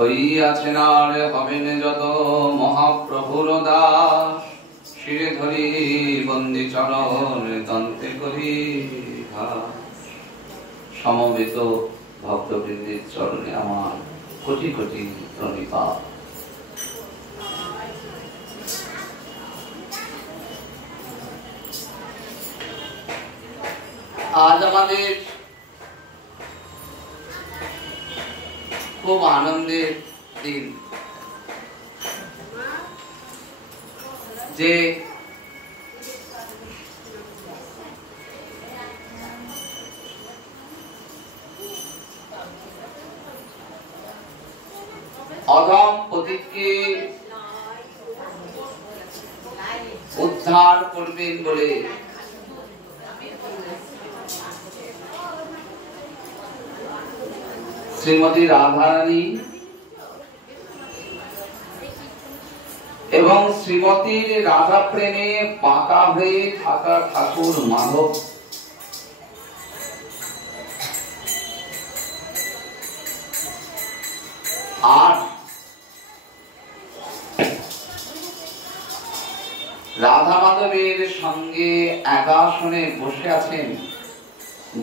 হইয়াছেন আর হবেন যত মহাপ্রভুর দাস, শিরে ধরি বন্দি চরণ দন্তে করি ঘাস। সমবেত ভক্তবৃন্দের চরণে আমার কোটি কোটি প্রণিপাত। আজ আমাদের খুব আনন্দের দিন, যে অধম পতিতকে উদ্ধার করবেন বলে শ্রীমতী রাধারানী এবং শ্রীমতীর রাধা প্রেমে পাকা হয়ে থাকা ঠাকুর মাধব আর রাধা মাধবের সঙ্গে একাসনে বসে আছেন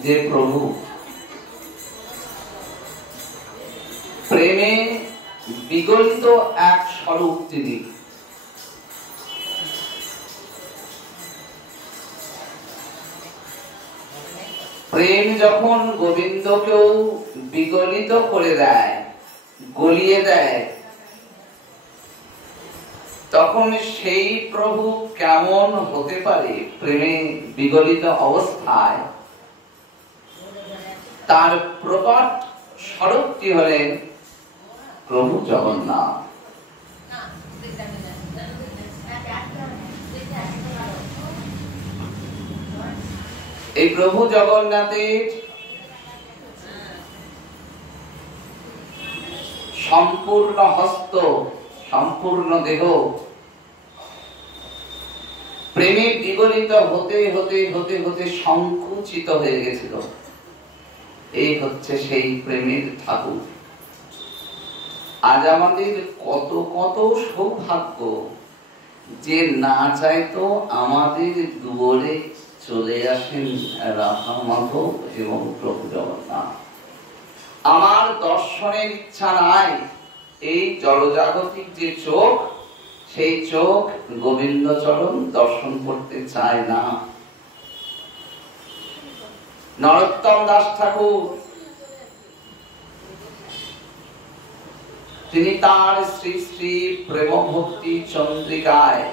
যে প্রভু, প্রেমে বিগলিত এক স্বরূপ তিনি। প্রেম যখন গোবিন্দকেও বিগলিত করে দেয়, গলিয়ে দেয়, তখন সেই প্রভু কেমন হতে পারে প্রেমে বিগলিত অবস্থায়? তার প্রকট স্বরূপটি হলেন প্রভু জগন্নাথ। এই প্রভু জগন্নাথের সম্পূর্ণ হস্ত, সম্পূর্ণ দেহ প্রেমে বিগলিত হতে হতে হতে হতে সংকুচিত হয়ে গেছিল। এই হচ্ছে সেই প্রেমের ঠাকুর। আজ আমাদের কত কত সৌভাগ্য যে না চাইতো আমাদের দুয়ারে চলে আসেন রাধা মাধব এবং প্রভু জগন্নাথ। আমার দর্শনের ইচ্ছা নাই, এই জড়জাগতিক যে চোখ, সেই চোখ গোবিন্দ চরণ দর্শন করতে চায় না। নরোত্তম দাস ঠাকুর তিনি তার শ্রী শ্রী প্রেম ভক্তি চন্দ্রিকায়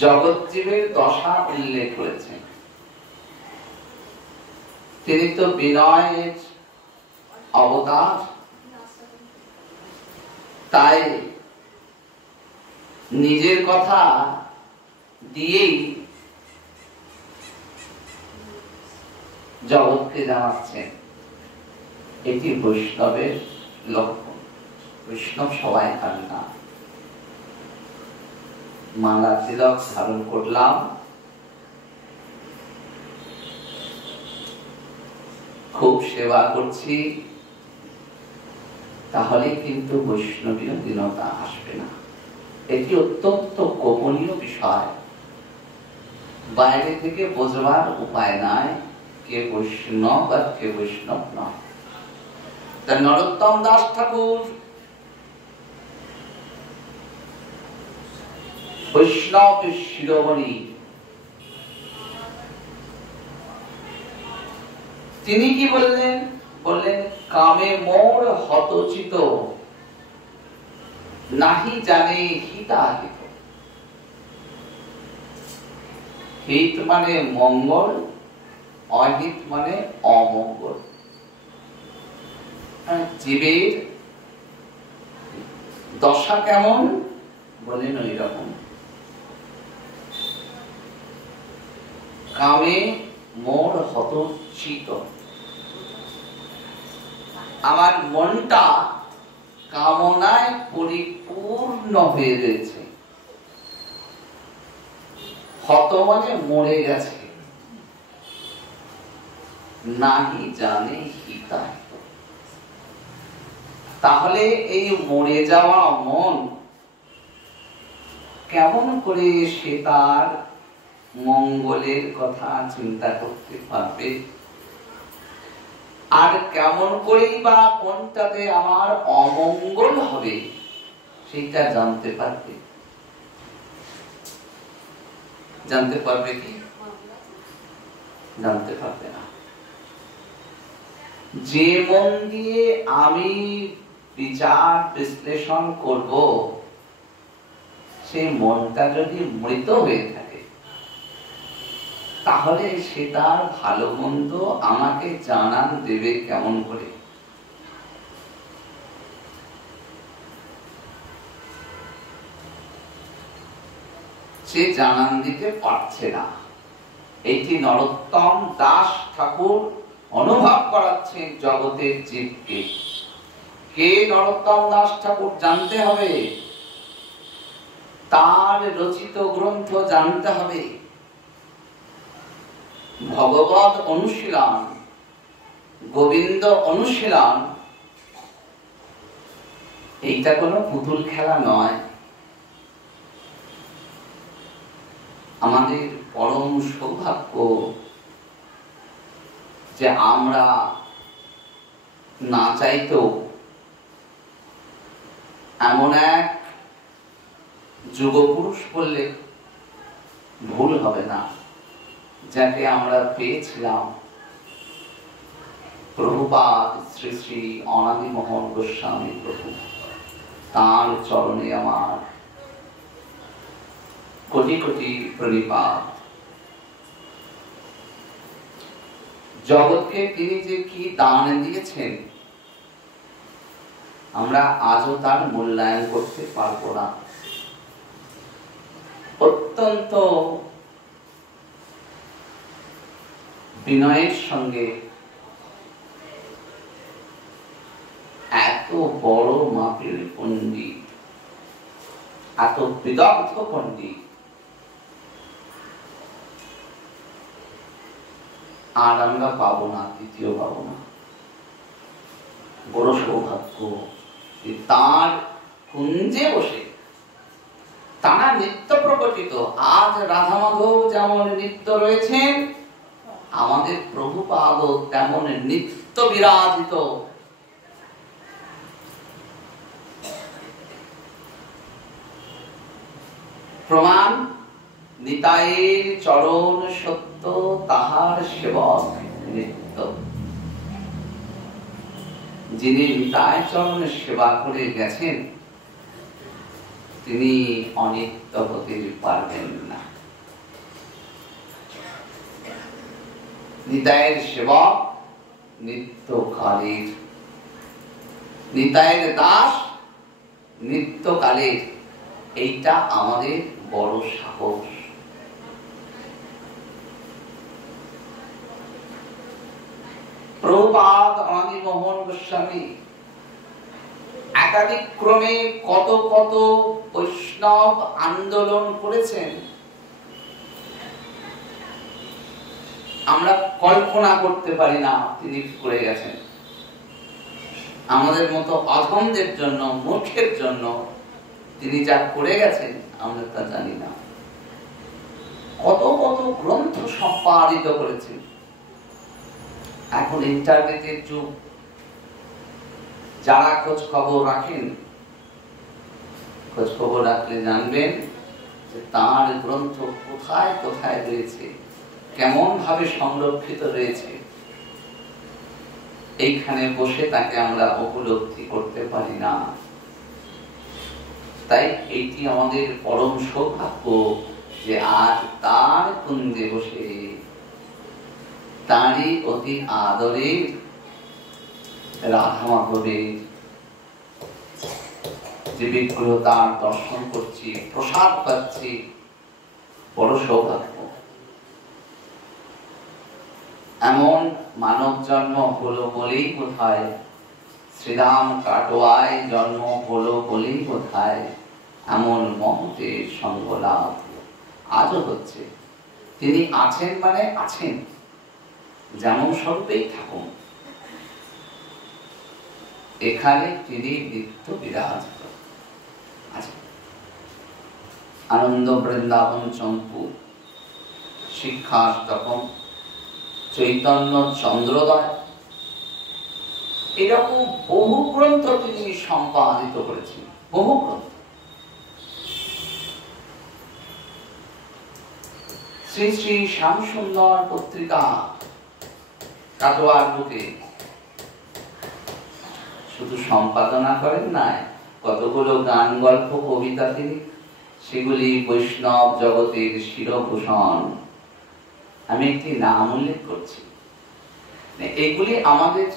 জগজ্জীবের দশা উল্লেখ করেছেন। তিনি তো বিনয়ের অবতার, তাই নিজের কথা দিয়েই জগৎকে জানাচ্ছেন। এটি বৈষ্ণবের লক্ষণ। বৈষ্ণব সবাই খান না। মালা তিলক ধারণ করলাম, খুব সেবা করছি, তাহলে কিন্তু বৈষ্ণবীয় দীনতা আসবে না। এটি অত্যন্ত গোপনীয় বিষয়, বাইরে থেকে বোঝবার উপায় নাই কে বৈষ্ণব আর কে বৈষ্ণব নয়। তা নরোত্তম দাস ঠাকুর বৈষ্ণব শিরোমণি, তিনি কি বললেন? বললেন কামে মোর হতচিত, নাহি জানে হিতাহিত। হিত মানে মঙ্গল, অহিত মানে অমঙ্গল। জীবের দশা কেমন বলেন ওই রকম। কামে মোর হতচিত, আমার মনটা কামনায় পরিপূর্ণ হয়ে রয়েছে। হত মানে মরে গেছে, নাহি জানে হিতায়। তাহলে এই মরে যাওয়া মন কেমন করে সে তার মঙ্গলের কথা চিন্তা করতে পারবে, আর কেমন করেই বা কোনটাতে আমার অমঙ্গল হবে সেটা জানতে পারবে? জানতে পারবে কি? জানতে পারবে না। যে মন দিয়ে আমি বিচার বিশ্লেষণ করব, সেই মনটা যদি মৃত হয়ে থাকে, তাহলে সে তার ভালো মন্দ আমাকে জানান দেবে কেমন করে? সে জানান দিতে পারছে না। এটি নরোত্তম দাস ঠাকুর অনুভব করাচ্ছেন জগতের জীবকে। কে নরোত্তম দাস ঠাকুর জানতে হবে, তার রচিত গ্রন্থ জানতে হবে। ভগবত অনুশীলন, গোবিন্দ অনুশীলন, এইটা কোনো পুতুল খেলা নয়। আমাদের পরম সৌভাগ্য যে আমরা না চাইতেও এমন এক যুগপুরুষ বললে ভুল হবে না, যাকে আমরা পেয়েছিলাম, প্রভুপাদ শ্রী শ্রী অনাদি মোহন গোস্বামী প্রভু। তার চরণে আমার কোটি কোটি প্রণিপাত। জগৎকে তিনি যে কি দান দিয়েছেন, আমরা আজও তার মূল্যায়ন করতে পারবো না। অত্যন্ত বিনয়ের সঙ্গে এত বড় মাপের পণ্ডিত, এত বিদগ্ধ পণ্ডিত আর আমরা পাবো না, দ্বিতীয় পাবো না। বড় সৌভাগ্য তার কুঞ্জে বসে তারা নিত্য প্রকটিত। আজ রাধা মাধব যেমন নিত্য রয়েছেন, আমাদের প্রভুপাদ তেমন নিত্য বিরাজিত। প্রমাণ, নিতাইয়ের চরণ সত্য, তাহার সেবক নিত্য। যিনি নিতাই চরণ সেবা করে গেছেন, তিনি অনিত্য হতে পারবেন না। নিতাইয়ের সেবক নিত্যকালের, নিতাইয়ের দাস নিত্যকালের। এইটা আমাদের বড় সাহস। প্রভুপাদ অনাদি মোহন গোস্বামী একাধিক ক্রমে কত কত বৈষ্ণব আন্দোলন করেছেন, আমরা কল্পনা করতে পারি না তিনি করে গেছেন। আমাদের মতো অধমদের জন্য, মূর্খের জন্য তিনি যা করে গেছেন আমরা তা জানি না। কত কত গ্রন্থ সম্পাদিত করেছেন। এখন ইন্টারনেটের যুগ, যারা খোঁজ খবর রাখেন, খোঁজ খবর রাখলে জানবেন যে তার গ্রন্থ কোথায় কোথায় রয়েছে, কেমন ভাবে সংরক্ষিত রয়েছে। এইখানে বসে তাকে আমরা উপলব্ধি করতে পারি না। তাই এইটি আমাদের পরম সৌভাগ্য যে আজ তার কুঞ্জে বসে তারই অতি আদরের রাধা মাধবের যে বিগ্রহ তার দর্শন করছি, প্রসাদ পাচ্ছি, বড় সৌভাগ্য। এমন মানব জন্ম হলো বলেই বোধহয়, শ্রীরাম কাটোয়ায় জন্ম হলো বলেই বোধহয় এমন মহতের সঙ্গ লাভ আজও হচ্ছে। তিনি আছেন মানে আছেন, যেমন স্বরূপেই থাকুন, এখানে তিনি নিত্য বিরাজিত আছেন। আনন্দ বৃন্দাবন চম্পু, শিক্ষাষ্টকম, চৈতন্য চন্দ্রোদয়, এরকম বহু গ্রন্থ তিনি সম্পাদিত করেছেন, বহু গ্রন্থ। শ্রী শ্রী শ্যামসুন্দর পত্রিকা কাটোয়ার বুকে শুধু সম্পাদনা করেন নাই, কতগুলো গান গল্প কবিতা তিনি, সেগুলি বৈষ্ণব জগতের শিরভূষণ। আমি একটি নাম উল্লেখ করছি। এগুলি আমাদের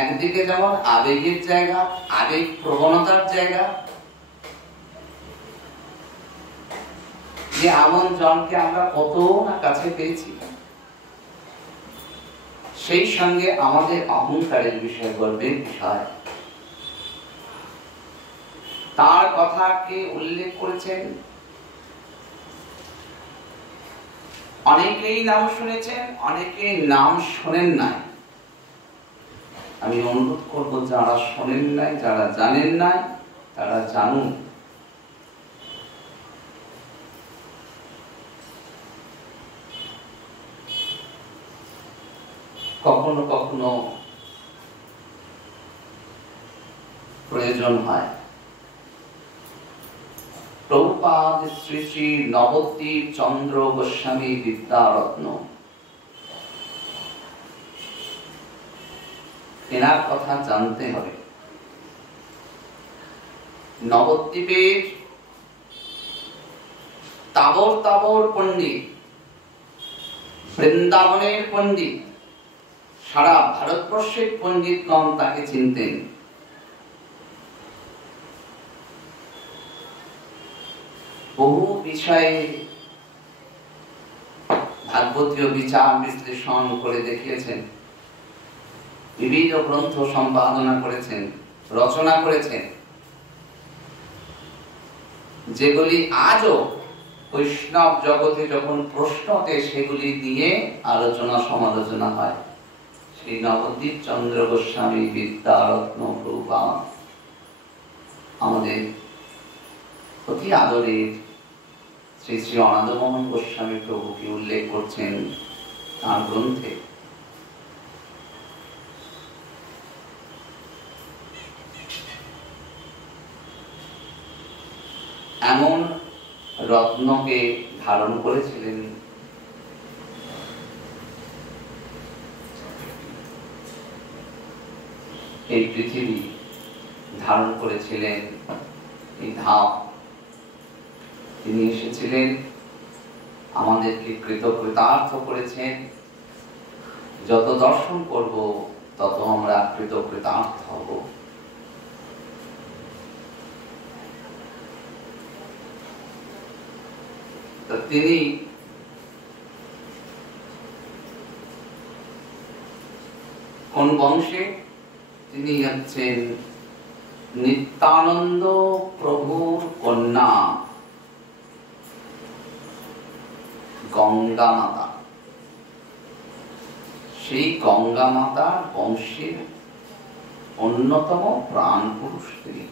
একদিকে যেমন আবেগের জায়গা, আবেগ প্রবণতার জায়গা, যে এমন জনকে আমরা কত না কাছে পেয়েছি, সেই সঙ্গে আমাদের অহংকারের বিষয়, গর্বের বিষয়। তার কথা কে উল্লেখ করেছেন? অনেকেই নাম শুনেছেন, অনেকেই নাম শোনেন নাই। আমি অনুরোধ করব, যারা শোনেন নাই, যারা জানেন নাই, তারা জানুন। কখনো কখনো প্রয়োজন হয়। প্রভুপাদ শ্রী শ্রী নবদ্বীপ চন্দ্র গোস্বামী বিদ্যারত্ন, এনার কথা জানতে হবে। নবদ্বীপের তাবর তাবর পণ্ডিত, বৃন্দাবনের পণ্ডিত, সারা ভারতবর্ষের পণ্ডিতগণ তাকে চিনতেন। বহু বিষয়ে ভাগবতীয় বিচার বিশ্লেষণ করে দেখিয়েছেন, বিভিন্ন গ্রন্থ সম্পাদনা করেছেন, রচনা করেছেন, যেগুলি আজও বৈষ্ণব জগতে যখন প্রশ্ন ওঠে সেগুলি নিয়ে আলোচনা সমালোচনা হয়। শ্রী নবদ্বীপ চন্দ্র গোস্বামী বিদ্যারত্ন প্রভুপাদ আমাদের অতি আদরের শ্রী শ্রী অনাদমোহন গোস্বামী প্রভুকে উল্লেখ করছেন তাঁর গ্রন্থে। এমন রত্নকে ধারণ করেছিলেন এই পৃথিবী, ধারণ করেছিলেন এই ধাম। তিনি এসেছিলেন, আমাদেরকে কৃতকৃতার্থ করেছেন। যত দর্শন করব তত আমরা কৃতকৃতার্থ হব। তিনি কোন বংশে? তিনি হচ্ছেন নিত্যানন্দ প্রভুর কন্যা গঙ্গা মাতা। সেই গঙ্গা মাতার বংশের অন্যতম প্রাণ পুরুষ তিনি।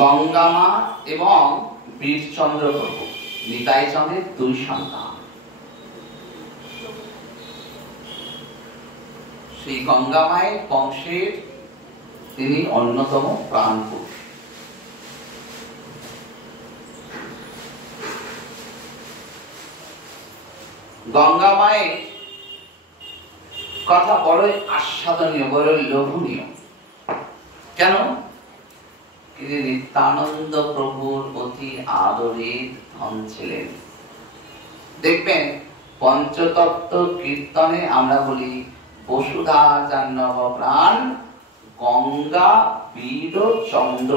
গঙ্গা মা এবং বীরচন্দ্র প্রভু, নিতাই চাঁদের দুই সন্তান। সেই গঙ্গা মায়ের বংশের তিনি অন্যতম প্রাণ পুরুষ। গঙ্গা মায়ের কথা বড়ই আস্বাদনীয়, বড়ই লোভনীয়। কেন? তিনি নিত্যানন্দ প্রভুর অতি আদরের ধন ছিলেন। দেখবেন পঞ্চতত্ত্ব কীর্তনে আমরা বলি বসুধা জাহ্নব প্রাণ গঙ্গা বীর চন্দ্র।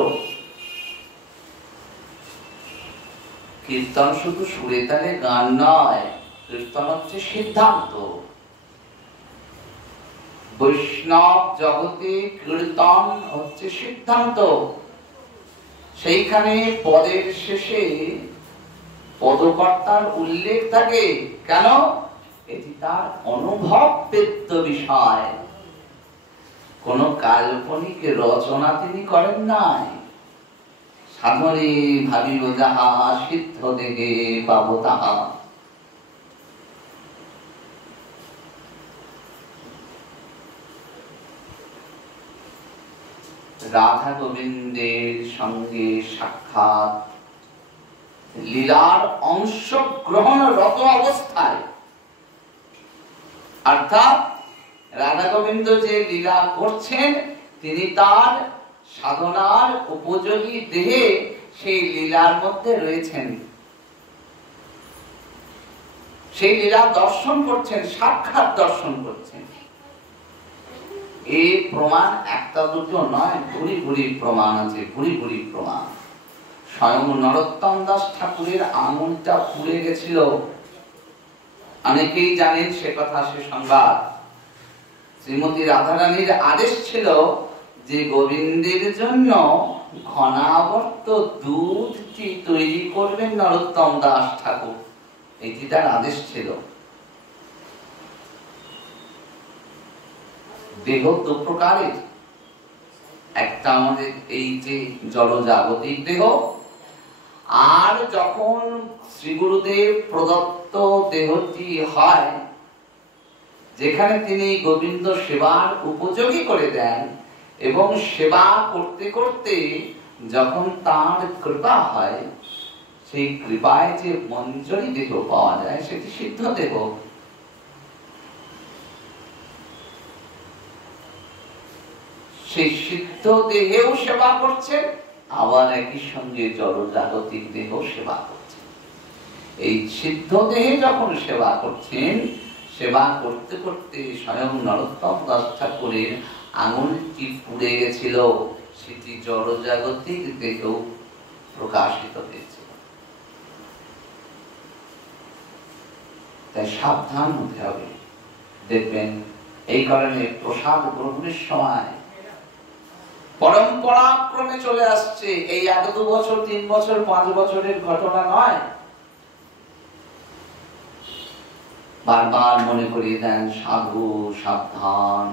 কীর্তন শুধু সুরে তালে গান নয়, কীর্তন হচ্ছে সিদ্ধান্ত। বৈষ্ণব জগতে কীর্তন হচ্ছে সিদ্ধান্ত। সেইখানে পদের শেষে পদকর্তার উল্লেখ থাকে। কেন? এটি তার অনুভববেদ্য বিষয়, কোন কাল্পনিক রচনা তিনি করেন নাই। সাধনে ভাবিব যাহা সিদ্ধ দেহে পাব তাহা। রাধা গোবিন্দের সঙ্গে সাক্ষাৎ লীলার অংশগ্রহণরত অবস্থায়, অর্থাৎ রাধা গোবিন্দ যে লীলা করছেন তিনি তার সাধনার উপযোগী দেহে সেই লীলার মধ্যে রয়েছেন, সেই লীলা দর্শন করছেন, সাক্ষাৎ দর্শন করছেন। এই প্রমাণ একটা দুটো নয়, ভুরি ভুরি প্রমাণ আছে, ভুরি ভুরি প্রমাণ। স্বয়ং নরোত্তম দাস ঠাকুরের আঙুলটা পুড়ে গেছিল, অনেকেই জানেন সে কথা, সে সংবাদ। শ্রীমতী রাধারানীর আদেশ ছিল যে গোবিন্দের জন্য ঘনাবর্ত দুধটি তৈরি করবেন নরোত্তম দাস ঠাকুর, এটি তার আদেশ ছিল। দেহ দু প্রকারের, একটা আমাদের এই যে জড়জাগতিক দেহ, আর যখন শ্রী গুরুদেব প্রদত্ত দেহটি হয়, যেখানে তিনি গোবিন্দ সেবার উপযোগী করে দেন, এবং সেবা করতে করতে যখন তার কৃপা হয়, সেই কৃপায় যে মঞ্জরি দেহ পাওয়া যায় সেটি সিদ্ধ দেহ। সেই সিদ্ধ দেহেও সেবা করছেন, আবার একই সঙ্গে জড়জাগতিক দেহ সেবা করছেন। এই সিদ্ধ দেহে যখন সেবা করছেন, সেবা করতে করতে স্বয়ং নরোত্তম দাস ঠাকুরের আঙুলটি পুড়ে গেছিল, সেটি জড়জাগতিক দেহ প্রকাশিত হয়েছিল। তাই সাবধান হতে হবে। দেখবেন এই কারণে প্রসাদ গ্রহণের সময় পরম্পরা ক্রমে চলে আসছে, এই 1-2 বছর 3 বছর 5 বছরের ঘটনা নয়। বারবার মনে করিয়ে দেন, সাধু সাবধান,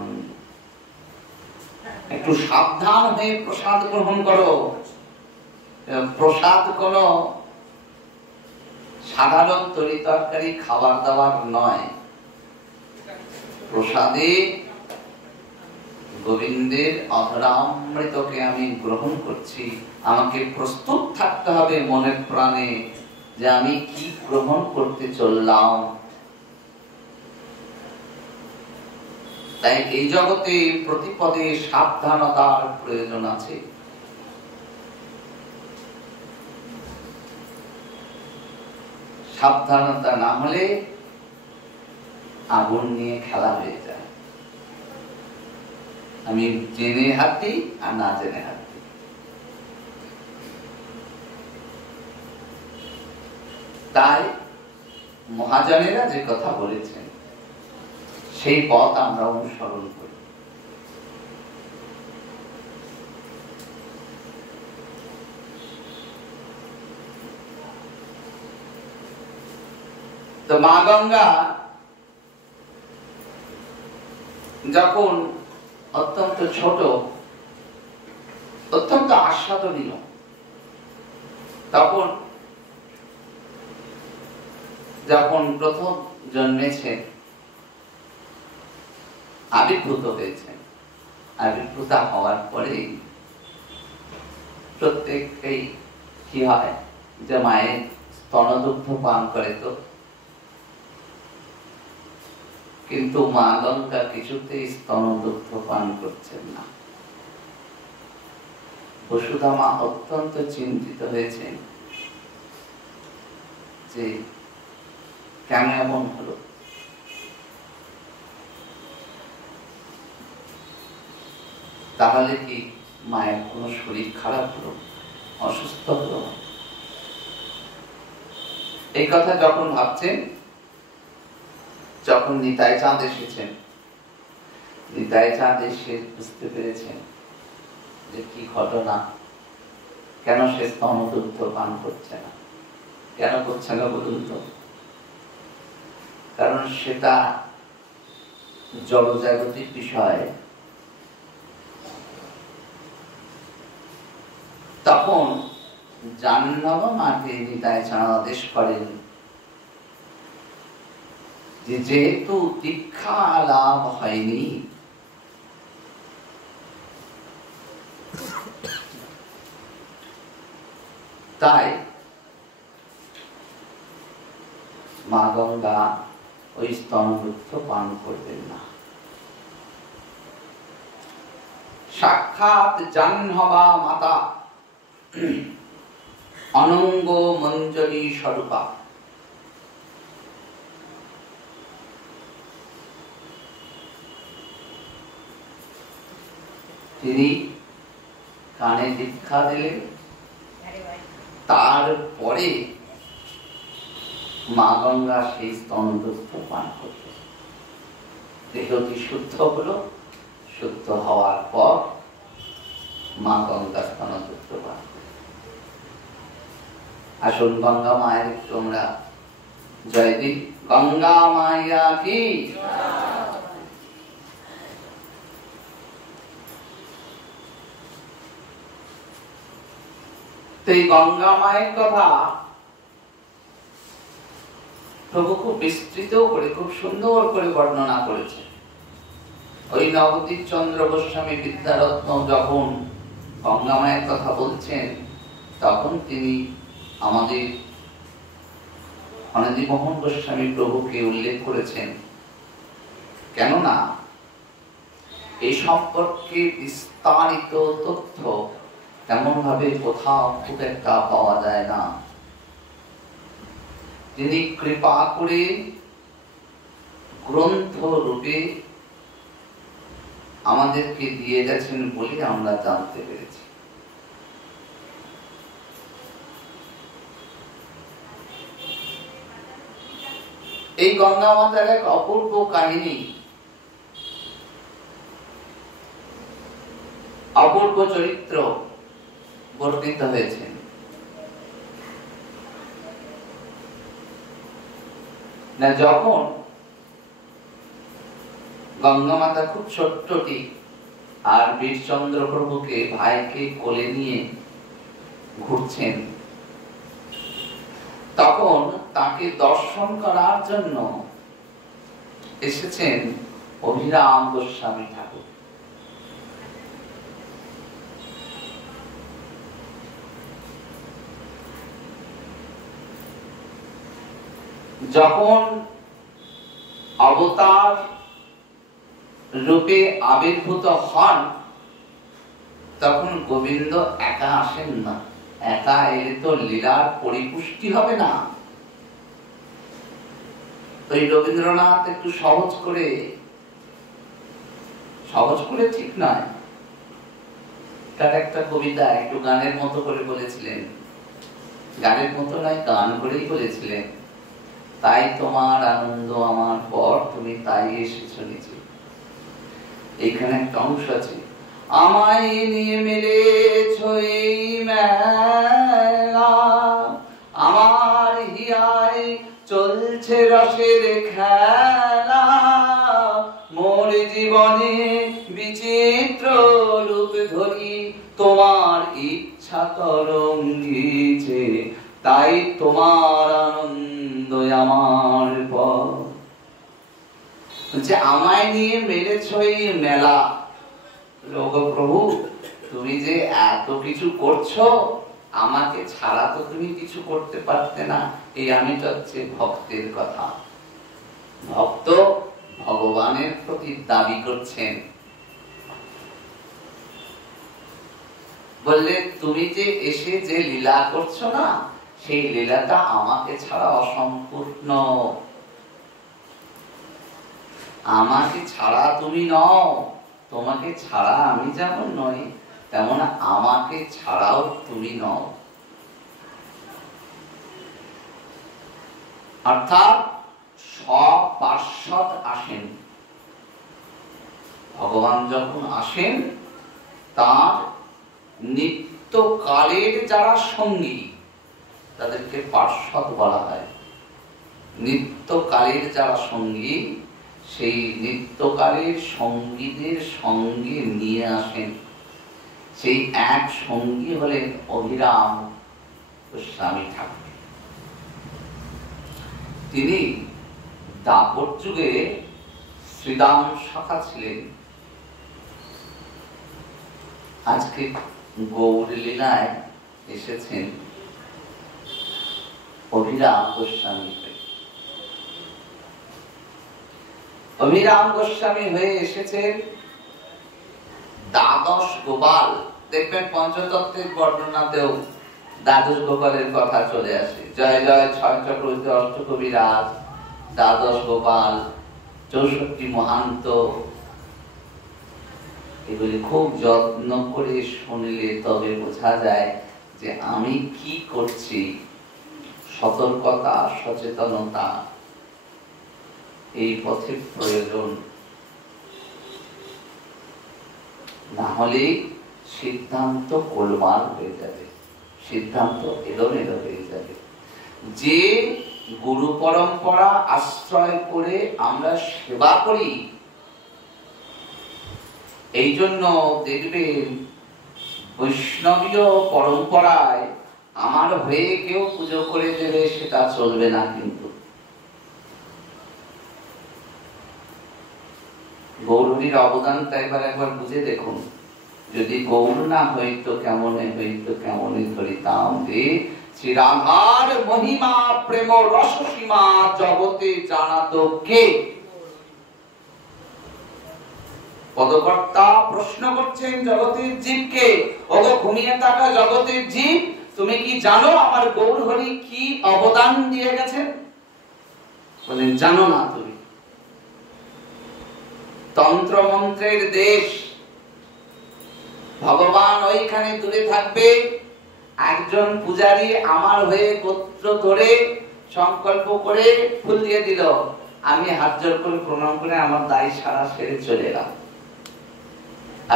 একটু সাবধান হয়ে প্রসাদ গ্রহণ করো। প্রসাদ কোন সাধারণ তরি তরকারি খাবার দাবার নয়। প্রসাদে গোবিন্দের অধরামৃতকে আমি গ্রহণ করছি, আমাকে প্রস্তুত থাকতে হবে মনের প্রাণে যে আমি কি গ্রহণ করতে চললাম। তাই এই জগতে প্রতিপদে সাবধানতার প্রয়োজন আছে। সাবধানতা না হলে আগুন নিয়ে খেলা হয়ে যায়। আমি জেনে হাতি আর না জেনে হাতি। তাই মহাজনেরা যে কথা বলেছেন সেই পথ আমরা অনুসরণ করি। তো মা গঙ্গা যখন অত্যন্ত ছোট, অত্যন্ত আস্বাদনীয়, তখন যখন প্রথম জন্মেছেন, আবির্ভূত হয়েছেন, আবির্ভূত হওয়ার পরে প্রত্যেককেই কি হয় যে মায়ের স্তনদুগ্ধ পান করে। তো কিন্তু মা গঙ্গা কিছুতেই স্তনদুগ্ধ পান করছেন না। বসুধা মা অত্যন্ত চিন্তিত হয়েছেন যে কেন এমন হলো? তাহলে কি মায়ের কোনো শরীর খারাপ হলো, অসুস্থ হলো? এই কথা যখন ভাবছেন, যখন নিতাই চাঁদ এসেছেন, নিতাই চাঁদ এসে বুঝতে পেরেছেন যে কি ঘটনা, কেন সে স্তনদুগ্ধ পান করছে না। কেন করছে না বলুন তো? কারণ সেটা জড়জাগতিক বিষয়। তখন জাহ্নব মাকে নিতাই চাঁদ আদেশ করেন যে যেহেতু দীক্ষা লাভ হয়নি, তাই মা গঙ্গা ওই স্তনদুগ্ধ পান করবেন না। সাক্ষাৎ জাহ্নবা মাতা অনঙ্গ মঞ্জরি স্বরূপা, তিনি কানে দীক্ষা দিলেন। তারপরে মা গঙ্গা সেই স্তনদুগ্ধ পান করলেন। দেহটি শুদ্ধ হলো, শুদ্ধ হওয়ার পর মা গঙ্গা স্তনদুগ্ধ পান করলেন। আসুন গঙ্গা মায়ের একটু আমরা জয় দিই। গঙ্গা মাইয়া কি? এই গঙ্গা মায়ের কথা প্রভু খুব বিস্তৃত করে, খুব সুন্দর করে বর্ণনা করেছে। ওই নবদ্বীপ চন্দ্র গোস্বামী বিদ্যারত্ন যখন গঙ্গা মায়ের কথা বলছেন, তখন তিনি আমাদের অনাদিমোহন গোস্বামী প্রভুকে উল্লেখ করেছেন। কেননা এই সম্পর্কে বিস্তারিত তথ্য তেমন ভাবে কোথাও খুব একটা পাওয়া যায় না। তিনি কৃপা করে গ্রন্থ রূপে আমাদেরকে দিয়ে গেছেন বলে আমরা জানতে পেরেছি। এই গঙ্গা মাতার এক অপূর্ব কাহিনী, অপূর্ব চরিত্র বর্ণিত হয়েছে। না, যখন গঙ্গা মাতা খুব ছোট্টটি আর বীরচন্দ্র প্রভুকে ভাইকে কোলে নিয়ে ঘুরছেন, তখন তাকে দর্শন করার জন্য এসেছেন অভিরাম গোস্বামী ঠাকুর। যখন অবতার রূপে আবির্ভূত হন, তখন গোবিন্দ একা আসেন না। একা এলে তো লীলার পরিপুষ্টি হবে না। ওই রবীন্দ্রনাথ একটু সহজ করে ঠিক নয়, তার একটা কবিতা একটু গানের মতো করে বলেছিলেন। গানের মতো নয়, গান করেই বলেছিলেন, তাই তোমার আনন্দ আমার পর, তুমি তাই এসেছো নিচে। এইখানে একটা অংশ আছে, আমায় নিয়ে মেলেছ এই মেলা, আমার হিয়ায় চলছে রসের খেলা, মোর জীবনে বিচিত্র রূপ ধরি, তোমার ইচ্ছা তরঙ্গিছে, তাই তোমার আনন্দ আমার পর। বলছে আমায় নিয়ে মেলেছ এই মেলা। প্রভু, তুমি যে এত কিছু করছো, আমাকে ছাড়া তো তুমি কিছু করতে পারতে না। এই আমি হচ্ছে ভক্তের কথা। ভক্ত ভগবানের প্রতি দাবি করছেন, বললে তুমি যে এসে যে লীলা করছো না, সেই লীলাটা আমাকে ছাড়া অসম্পূর্ণ। আমাকে ছাড়া তুমি নও, তোমাকে ছাড়া আমি যেমন নই তেমন আমাকে ছাড়াও তুমি নও। অর্থাৎ সপার্শ্বদ আসেন। ভগবান যখন আসেন তার নিত্যকালের যারা সঙ্গী তাদেরকে পার্শ্বদ বলা হয়। নিত্যকালের যারা সঙ্গী সেই নিত্যকালের সঙ্গীদের সঙ্গে নিয়ে আসেন। সেই এক সঙ্গী হলেন অভিরাম গোস্বামী ঠাকুর। তিনি দাপর যুগে শ্রীদাম শাখা ছিলেন। আজকে গৌর লীলায় এসেছেন অভিরাম গোস্বামী। অভিরাম গোস্বামী হয়ে এসেছেন দ্বাদশ গোপাল। দেখবেন পঞ্চতত্ত্বের বর্ণনাতেও দ্বাদশ গোপালের কথা চলে আসে। জয় জয় ছয় চক্রবর্তী অষ্টকবিরাজ, দ্বাদশ গোপাল, 64 মহান্ত। এগুলি খুব যত্ন করে শুনলে তবে বোঝা যায় যে আমি কি করছি। সতর্কতা, সচেতনতা এই পথে প্রয়োজন, না হলে সিদ্ধান্ত গোলমাল হয়ে যাবে, সিদ্ধান্ত এলোমেলো হয়ে যাবে। যে গুরু পরম্পরা আশ্রয় করে আমরা সেবা করি, এই জন্য দেখবেন বৈষ্ণবীয় পরম্পরায় আমার হয়ে কেউ পুজো করে দেবে সেটা চলবে না। কিন্তু গৌরীর অবদানটা একবার বুঝে দেখুন। যদি গৌর না হইতো কেমনে হইতো, কেমনে ধরিতাম রে শ্রী রাধার মহিমা প্রেম রস সীমা জগতে জানাতো কে? পদকর্তা প্রশ্ন করছেন জগতের জীবকে, ওগো ঘুমিয়ে থাকা জগতের জীব, তুমি কি জানো আমার গৌর হরি কি অবদান দিয়ে গেছেন? বলেন জানো না তুমি। তন্ত্র মন্ত্রের দেশ, ভগবান ওইখানে দূরে থাকবে। একজন পূজারী আমার হয়ে গোত্র ধরে সংকল্প করে ফুল দিয়ে দিল, আমি হাত জোড় করে প্রণাম করে আমার দায় সারা সেরে চলে এলাম।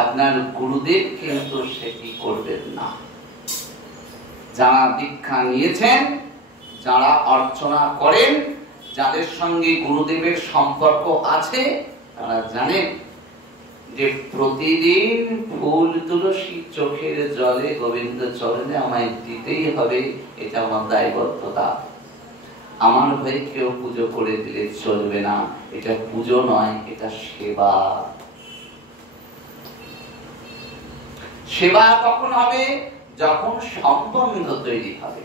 আপনার গুরুদেব কিন্তু সেটি করবেন না। যারা দীক্ষা নিয়েছেন, যারা অর্চনা করেন, যাদের সঙ্গে গুরুদেবের সম্পর্ক আছে, তারা জানেন যে প্রতিদিন ফুল তুলসী চোখের জলে গোবিন্দ চরণে আমায় দিতেই হবে, এটা আমার দায়বদ্ধতা। আমার হয়ে কেউ পুজো করে দিলে চলবে না, এটা পুজো নয়, এটা সেবা। সেবা কখন হবে? যখন সম্বন্ধ তৈরি হবে।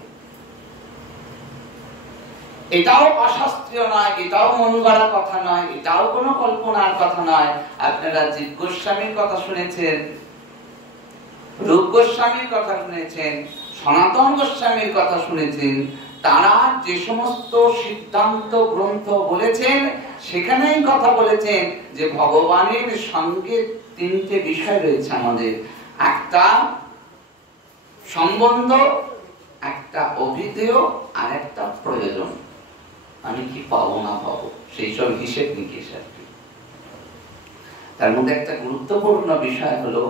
এটাও অশাস্ত্রীয় নয়, এটাও মন গড়া কথা নয়, এটাও কোনো কল্পনার কথা নয়। আপনারা জীব গোস্বামীর কথা শুনেছেন, রূপ গোস্বামীর কথা শুনেছেন, সনাতন গোস্বামীর কথা শুনেছেন। তারা যে সমস্ত সিদ্ধান্ত গ্রন্থ বলেছেন সেখানেই কথা বলেছেন যে ভগবানের সঙ্গে তিনটে বিষয় রয়েছে আমাদের। একটা সম্বন্ধ, একটা অভিধেয়, আর একটা প্রয়োজন। আমি কি পাবো না পাবো সেই সব হিসেব নিকেশ আর কি। তার মধ্যে একটা গুরুত্বপূর্ণ বিষয় হলো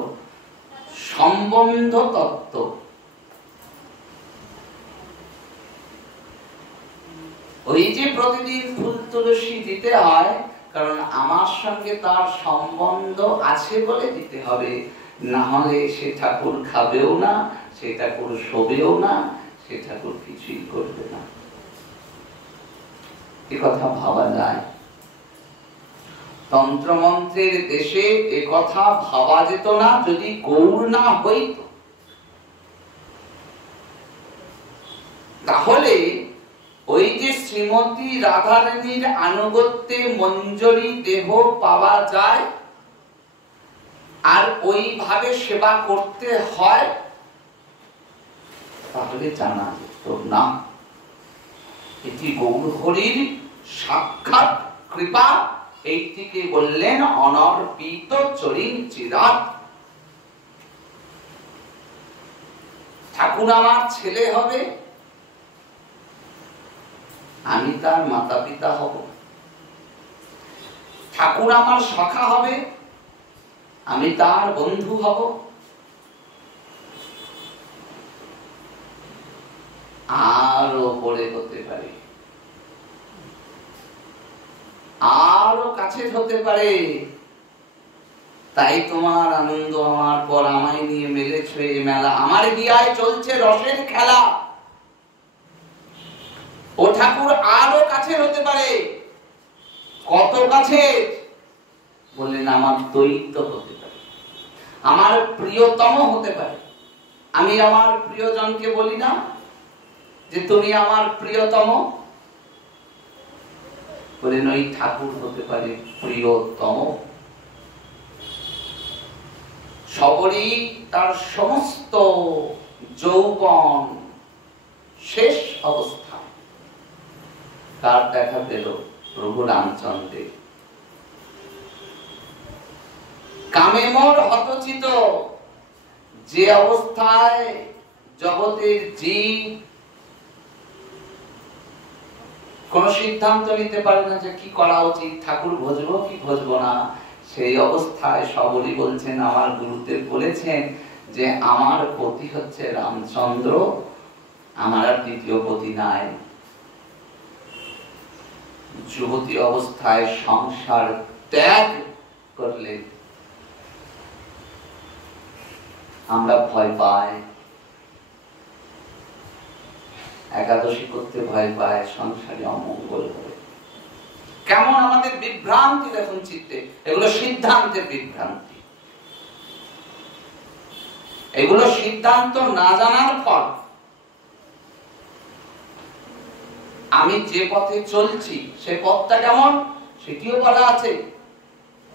সম্বন্ধ তত্ত্ব। ওই যে প্রতিদিন ফুল তুলসী দিতে হয়, কারণ আমার সঙ্গে তার সম্বন্ধ আছে বলে দিতে হবে, না হলে সে ঠাকুর খাবেও না, সে ঠাকুর শোবেও না, সে ঠাকুর কিছুই করবে না। এ কথা ভাবা যায়? তন্ত্রমন্ত্রের দেশে এ কথা ভাবা যেত না যদি গৌর না হইত। তাহলে ওই যে শ্রীমতী রাধারানীর আনুগত্যে মঞ্জরি দেহ পাওয়া যায় আর ওইভাবে সেবা করতে হয়, তাহলে জানা যেত না এটি গৌর হরির সাক্ষাৎ কৃপা, এইটিকে বললেন অনর্পিত চরিঞ্চিরাত। ঠাকুর আমার ছেলে হবে, আমি তার মাতা পিতা হব। ঠাকুর আমার সখা হবে, আমি তার বন্ধু হব। আরো পরে হতে পারে, আরো কাছে হতে পারে। তাই তোমার আনন্দ আমার পর আমায় নিয়ে মেলেছ এই মেলা, আমার গিয়ায় চলছে রসের খেলা। ও ঠাকুর আরো কাছে হতে পারে। কত কাছে? বললেন আমার দ্বৈত হতে পারে, আমার প্রিয়তম হতে পারে। আমি আমার প্রিয়জনকে বলি না যে তুমি আমার প্রিয়তম? বলেন ওই ঠাকুর হতে পারে প্রিয়তম। সবরই তার সমস্ত যৌবন শেষ অবস্থা কার দেখা পেল? প্রভু রামচন্দ্রের। কামে মোর হতচিত, যে অবস্থায় জগতের জীব কোন সিদ্ধান্ত নিতে পারে না যে কি করা উচিত, ঠাকুর ভজবো কি ভজবো না, সেই অবস্থায় সবরই বলছেন, আমার গুরুদেব বলেছেন যে আমার পতি হচ্ছে রামচন্দ্র, আমার আর দ্বিতীয় পতি নাই। যুবতী অবস্থায় সংসার ত্যাগ করলে আমরা ভয় পাই, একাদশী করতে ভয় পায়, সংসারে অমঙ্গল করে। কেমন আমাদের বিভ্রান্তি দেখুন চিত্তে। এগুলো সিদ্ধান্তের বিভ্রান্তি, এগুলো সিদ্ধান্ত না জানার ফল। আমি যে পথে চলছি সে পথটা কেমন সেটিও বলা আছে।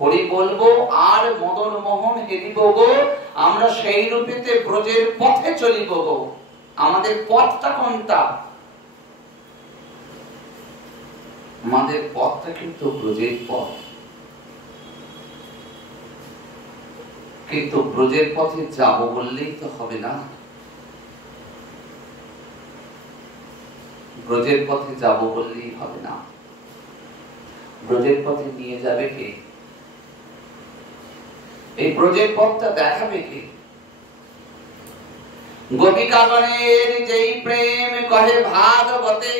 হরি বলবো আর মদন মোহন হেরিব গো, আমরা সেই রূপেতে ব্রজের পথে চলিব গো। আমাদের পথটা কোনটা? আমাদের পথটা কিন্তু ব্রজের পথ। কিন্তু ব্রজের পথে যাব বললেই তো হবে না। ব্রজের পথে যাব বললেই হবে না। ব্রজের পথে নিয়ে যাবে কে? এই ব্রজের পথটা দেখাবে কে? গোপিকাগণের যেই প্রেম কহে ভাগবতে,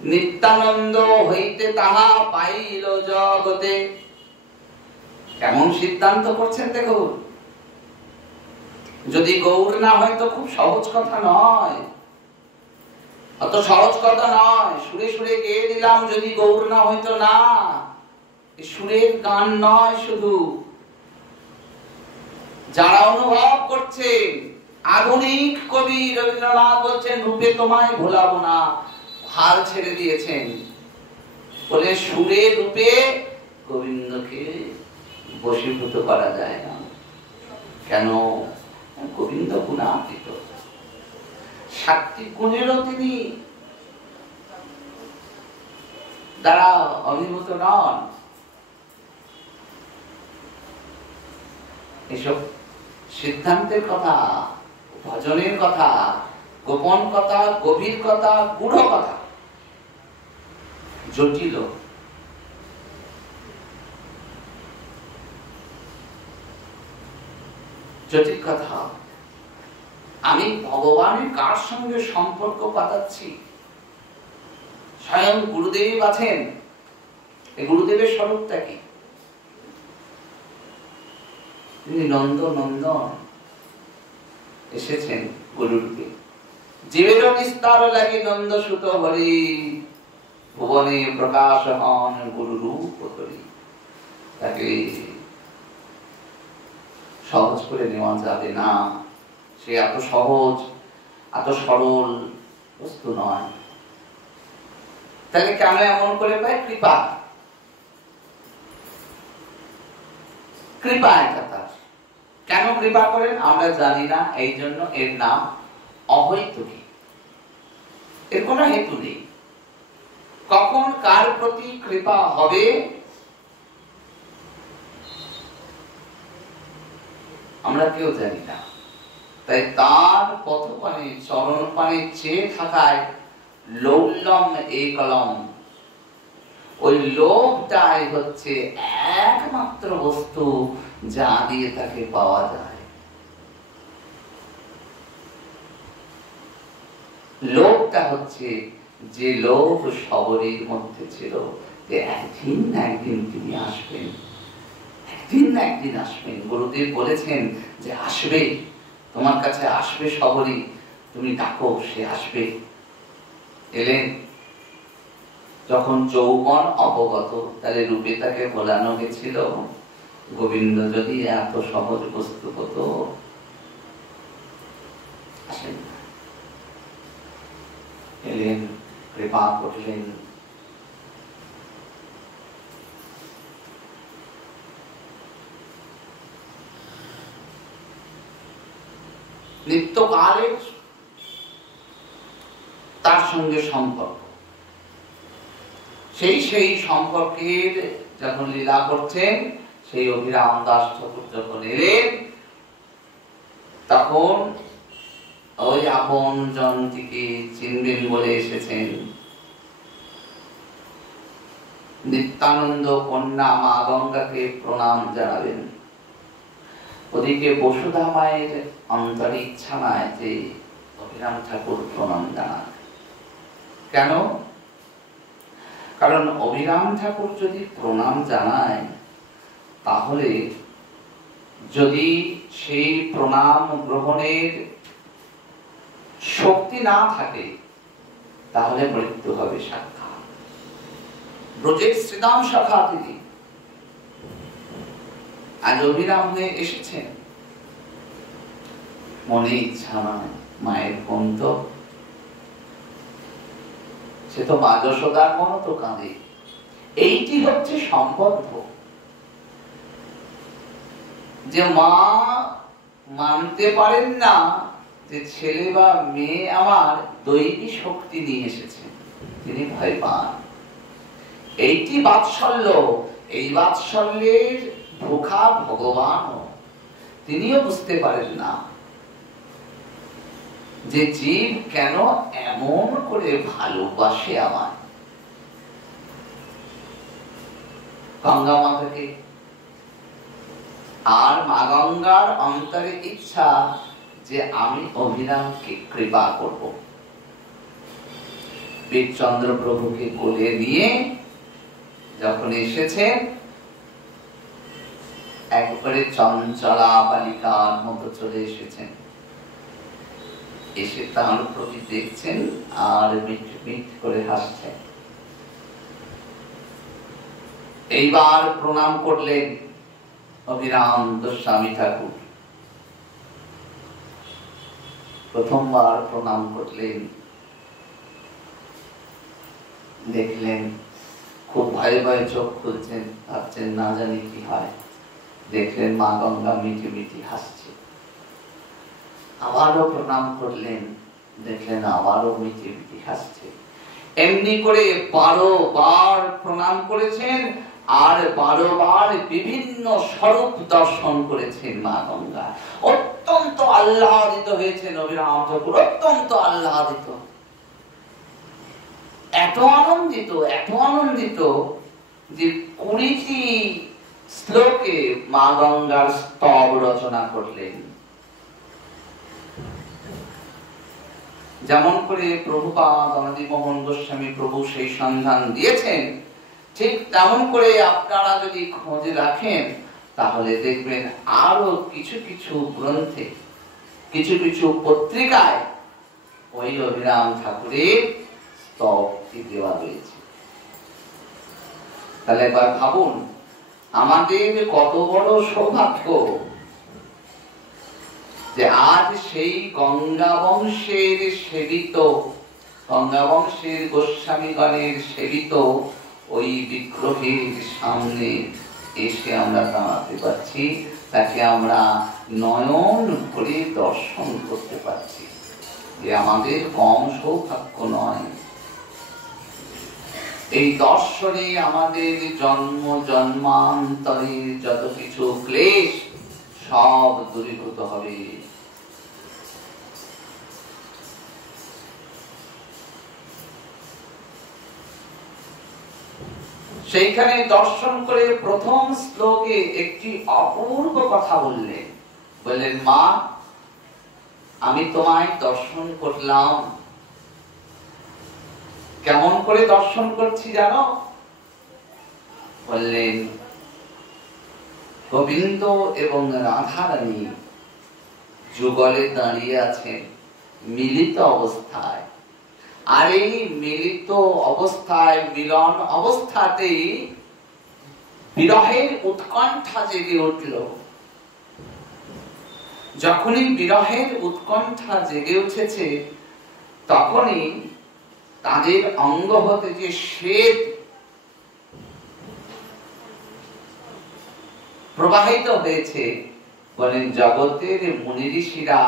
নিত্যানন্দ হইতে তাহা পাইল জগতে। কেমন সিদ্ধান্ত করছেন দেখুন। যদি গৌর না হয় তো খুব সহজ কথা নয়, অত সহজ কথা নয়। সুরে সুরে গেয়ে দিলাম যদি গৌর না হইতো না, সুরের গান নয় শুধু। যারা অনুভব করছেন, আধুনিক কবি রবীন্দ্রনাথ বলছেন রূপে তোমায় ভোলাবো না, হাল ছেড়ে দিয়েছেন। বলে সুরে রূপে গোবিন্দকে বশীভূত করা যায় না। কেন? গোবিন্দ গুণাতীত, সাত্বিক গুণেরও তিনি দ্বারা অভিভূত নন। এসব সিদ্ধান্তের কথা, ভজনের কথা, গোপন কথা, গভীর কথা, গূঢ় কথা, জটিল। জটিল কথা। আমি ভগবানের কার সঙ্গে সম্পর্ক পাতাচ্ছি? স্বয়ং গুরুদেব আছেন। এই গুরুদেবের স্বরূপটা কি? তিনি নন্দ নন্দন এসেছেন গুরুরূপে। জীবের নিস্তার লাগে নন্দ সুত হরি, ভুবনে প্রকাশ হন গুরু রূপ ধরি। তাকে সহজ করে নেওয়া যাবে না। সে এত সহজ, এত সরল বস্তু নয়। তাহলে কেন এমন করে পায়? কৃপা। কৃপা একটা তার। কেন কৃপা করেন আমরা জানি না, এই জন্য এর নাম অহৈতুকী। এর কোনো হেতু নেই। কখন কার প্রতি কৃপা হবে আমরা কেউ জানি না। তাই তার পথপানে চরণ পানে চেয়ে থাকায় লৌলম এই কলম, ওই লোভটাই হচ্ছে একমাত্র বস্তু যা দিয়ে তাকে পাওয়া যায়। লোভটা হচ্ছে যে লোভ সবরীর মধ্যে ছিল, যে একদিন না একদিন তিনি আসবেন, একদিন না একদিন আসবেন। গুরুদেব বলেছেন যে আসবে, তোমার কাছে আসবে সবরী, তুমি ডাকো, সে আসবে। এলেন। যখন যৌবন অবগত, তাহলে রূপে তাকে ভোলানো গেছিল। গোবিন্দ যদি এত সহজ বস্তু হতো, আসেন, এলেন, কৃপা করলেন। নিত্যকালের তার সঙ্গে সম্পর্ক, সেই সম্পর্কের যখন লীলা করছেন, সেই অভিরাম দাস ঠাকুর যখন এলেন, তখন ওই আপন জনটিকে চিনবেন বলে এসেছেন। নিত্যানন্দ কন্যা মা গঙ্গাকে প্রণাম জানাবেন। ওদিকে বসুধা মায়ের অন্তরে ইচ্ছা নয় যে অভিরাম ঠাকুর প্রণাম জানান। কেন? কারণ অভিরাম ঠাকুর যদি প্রণাম জানায়, তাহলে যদি সেই প্রণাম গ্রহণের শক্তি না থাকে, তাহলে মৃত্যু হবে সাক্ষাৎ। ব্রজের শ্রীদাম শাখা তিনি আজ অভিরাম হয়ে এসেছেন। মনে ইচ্ছা নয়, মায়ের কোন তো, সে তো মা যশোদার মতো তো কাঁদে। এইটি হচ্ছে সম্বন্ধ, যে মা মানতে পারেন না যে ছেলে বা মেয়ে আমার দৈবী শক্তি নিয়ে এসেছে, তিনি ভয় পান। এইটি বাৎসল্য। এই বাৎসল্যের ভোখা ভগবান, তিনিও বুঝতে পারেন না যে জীব কেন এমন করে ভালোবাসে আমার গঙ্গা মাতাকে। আর মা গঙ্গার অন্তরে ইচ্ছা যে আমি অভিরামকে কৃপা করব। বীরচন্দ্র প্রভুকে কোলে নিয়ে যখন এসেছেন, একবারে চঞ্চলা বালিকার মতো চলে এসেছেন। এসে তার প্রতি দেখছেন আর মিট মিট করে হাসছেন। এইবার প্রণাম করলেন অভিরাম গোস্বামী ঠাকুর। প্রথমবার প্রণাম করলেন, দেখলেন খুব ভয়ে ভয়ে চোখ খুলছেন, ভাবছেন না জানি কি হয়। দেখলেন মা গঙ্গা মিটি মিটি হাসছে। আবারও প্রণাম করলেন, দেখলেন আবারও মিটি মিটি হাসছে। এমনি করে 12 বার প্রণাম করেছেন, আর 12 বার বিভিন্ন স্বরূপ দর্শন করেছেন মা গঙ্গা। অত্যন্ত আহ্লাদিত হয়েছেন অভিরাম ঠাকুর, অত্যন্ত আহ্লাদিত, এত আনন্দিত যে 20টি শ্লোকে মা গঙ্গার স্তব রচনা করলেন। যেমন করে প্রভুপাদ অনাদিমোহন গোস্বামী প্রভু সেই সন্ধান দিয়েছেন, ঠিক তেমন করে আপনারা যদি খোঁজ রাখেন, তাহলে দেখবেন আরো কিছু কিছু গ্রন্থে, কিছু কিছু পত্রিকায় ওই অভিরাম ঠাকুরের স্তবটি দেওয়া রয়েছে। তাহলে এবার ভাবুন, আমাদের কত বড় সৌভাগ্য যে আজ সেই গঙ্গা বংশের সেবিত, গঙ্গা বংশের গোস্বামীগণের সেবিত ওই বিগ্রহের সামনে এসে আমরা দাঁড়াতে পারছি, তাকে আমরা নয়ন ভরে দর্শন করতে পারছি, যে আমাদের কম সৌভাগ্য নয়। এই দর্শনে আমাদের জন্ম জন্মান্তরের যত কিছু ক্লেশ সব দূরীভূত হবে। সেইখানে দর্শন করে প্রথম শ্লোকে একটি অপূর্ব কথা বললেন। বললেন, মা, আমি তোমায় দর্শন করলাম। কেমন করে দর্শন করছি জানো? বললেন, গোবিন্দ এবং রাধারানী যুগলে দাঁড়িয়ে আছেন মিলিত অবস্থায়। আর এই মিলিত অবস্থায়, মিলন অবস্থাতেই বিরহের উৎকণ্ঠা জেগে উঠল। যখনই বিরহের উৎকণ্ঠা জেগে উঠেছে, তখনই তাদের অঙ্গ হতে যে শ্বেত প্রবাহিত হয়েছে, বলেন জগতের মুনি ঋষিরা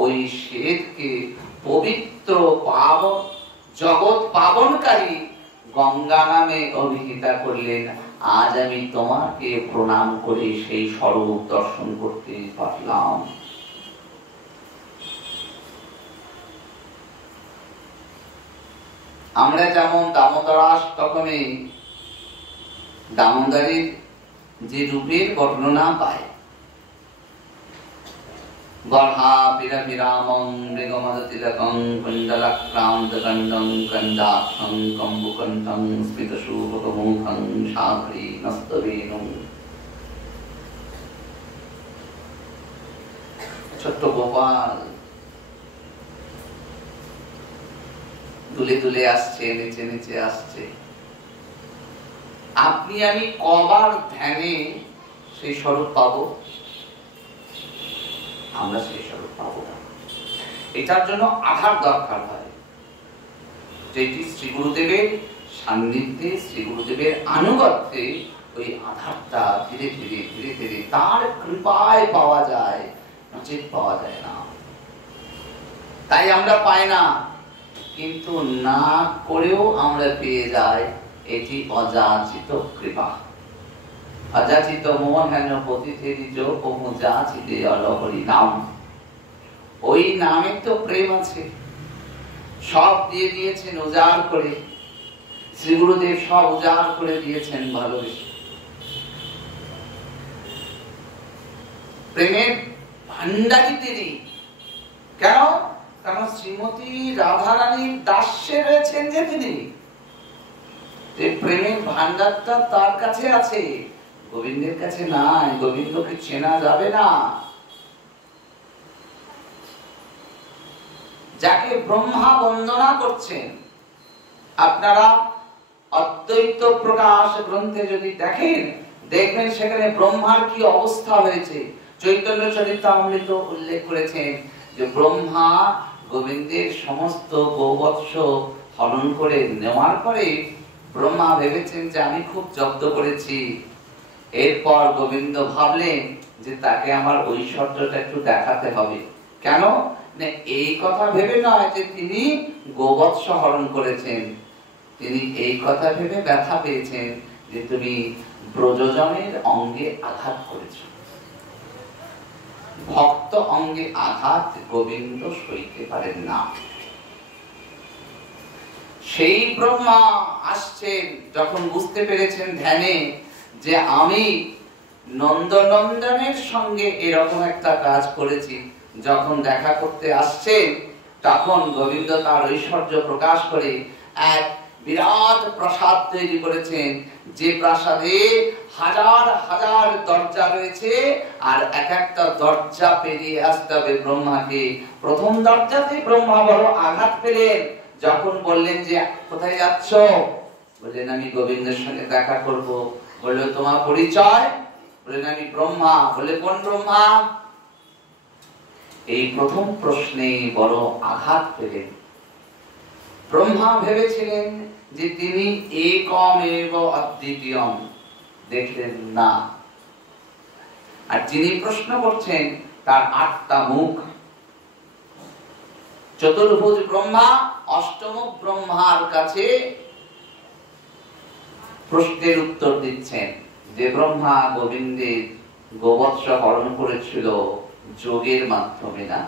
ওই শ্বেতকে পবিত্র পাবন, জগৎ পাবনকারী গঙ্গা নামে অভিহিতা করলেন। আজ আমি তোমাকে প্রণাম করে সেই স্বরূপ দর্শন করতে পারলাম। আমরা যেমন দামোদরাষ্টকমে দামোদরের যে রূপের বর্ণনা পাই, গর্হা বিরাবিরামং মৃগমদতিলকং কুণ্ডলাক্রান্তগণ্ডং কন্দাক্ষং কম্বুকণ্ঠং স্মিতশূভকমুখং শাখরি নস্তবেনুং। ছোট্ট গোপাল দুলে দুলে আসছে, নিচে নিচে আসছে। আপনি আমি কবার ধ্যানে সেই স্বরূপ পাবো? আমরা সেই স্বরূপ পাবো না। এটার জন্য আধার দরকার হয়, যেটি শ্রী গুরুদেবের সান্নিধ্যে, শ্রী গুরুদেবের আনুগত্যে ওই আধারটা ধীরে ধীরে ধীরে ধীরে তার কৃপায় পাওয়া যায়, নচেত পাওয়া যায় না। তাই আমরা পাই না, কিন্তু না করেও আমরা পেয়ে যাই। এটি অযাচিত কৃপা। অযাচিত মোহন পতিথেরি যোগ যাচিতে অলহরি নাম। ওই নামে তো প্রেম আছে। সব দিয়ে দিয়েছেন উজাড় করে, শ্রী গুরুদেব সব উজাড় করে দিয়েছেন ভালোবেসে। প্রেমের ভান্ডারী তিনি। কেন? কারণ শ্রীমতী রাধারানীর দাস্যে রয়েছেন যে তিনি। প্রেমের ভান্ডারটা তার কাছে আছে, গোবিন্দের কাছে নাই। গোবিন্দকে চেনা যাবে না। যাকে ব্রহ্মা বন্দনা করছেন, আপনারা অদ্বৈত প্রকাশ গ্রন্থে যদি দেখেন, দেখবেন সেখানে ব্রহ্মার কি অবস্থা হয়েছে। চৈতন্য চরিতামৃত উল্লেখ করেছেন যে ব্রহ্মা গোবিন্দের সমস্ত গোবৎস হরণ করে নেওয়ার পরে ব্রহ্মা ভেবেছেন যে আমি খুব জব্দ করেছি। এরপর গোবিন্দ ভাবলেন যে তাকে আমার ঐশ্বর্যটা একটু দেখাতে হবে। কেন? এই কথা ভেবে নয় যে তিনি গোবৎস হরণ করেছেন, তিনি এই কথা ভেবে ব্যথা পেয়েছেন যে তুমি ব্রজজনের অঙ্গে আঘাত করেছ। ভক্ত অঙ্গে আঘাত গোবিন্দ সইতে পারেন না। সেই ব্রহ্মা আসছেন যখন বুঝতে পেরেছেন ধ্যানে যে আমি নন্দনন্দনের সঙ্গে এরকম একটা কাজ করেছি। যখন দেখা করতে আসছেন, তখন গোবিন্দ তার ঐশ্বর্য প্রকাশ করে এক বিরাট প্রাসাদ তৈরি করেছেন, যে প্রাসাদে হাজার হাজার দরজা রয়েছে। আর এক একটা দরজা পেরিয়ে আসতে হবে ব্রহ্মাকে। প্রথম দরজাতে ব্রহ্মা বড় আঘাত পেলেন। যখন বললেন যে কোথায় যাচ্ছ? বললেন আমি গোবিন্দের সঙ্গে দেখা করব। বললো তোমার পরিচয়? বললেন আমি ব্রহ্মা। বললে কোন ব্রহ্মা? এই প্রথম প্রশ্নে বড় আঘাত পেলেন। ব্রহ্মা ভেবেছিলেন যে তিনি একমেব অদ্বিতীয়ম, দেখলেন না। আর যিনি প্রশ্ন করছেন তার 8টা মুখ। চতুর্ভুজ ব্রহ্মা অষ্টমুখ ব্রহ্মার কাছে প্রশ্নের উত্তর দিচ্ছেন যে ব্রহ্মা গোবিন্দের গোবৎস হরণ করেছিল যোগের মাধ্যমে না?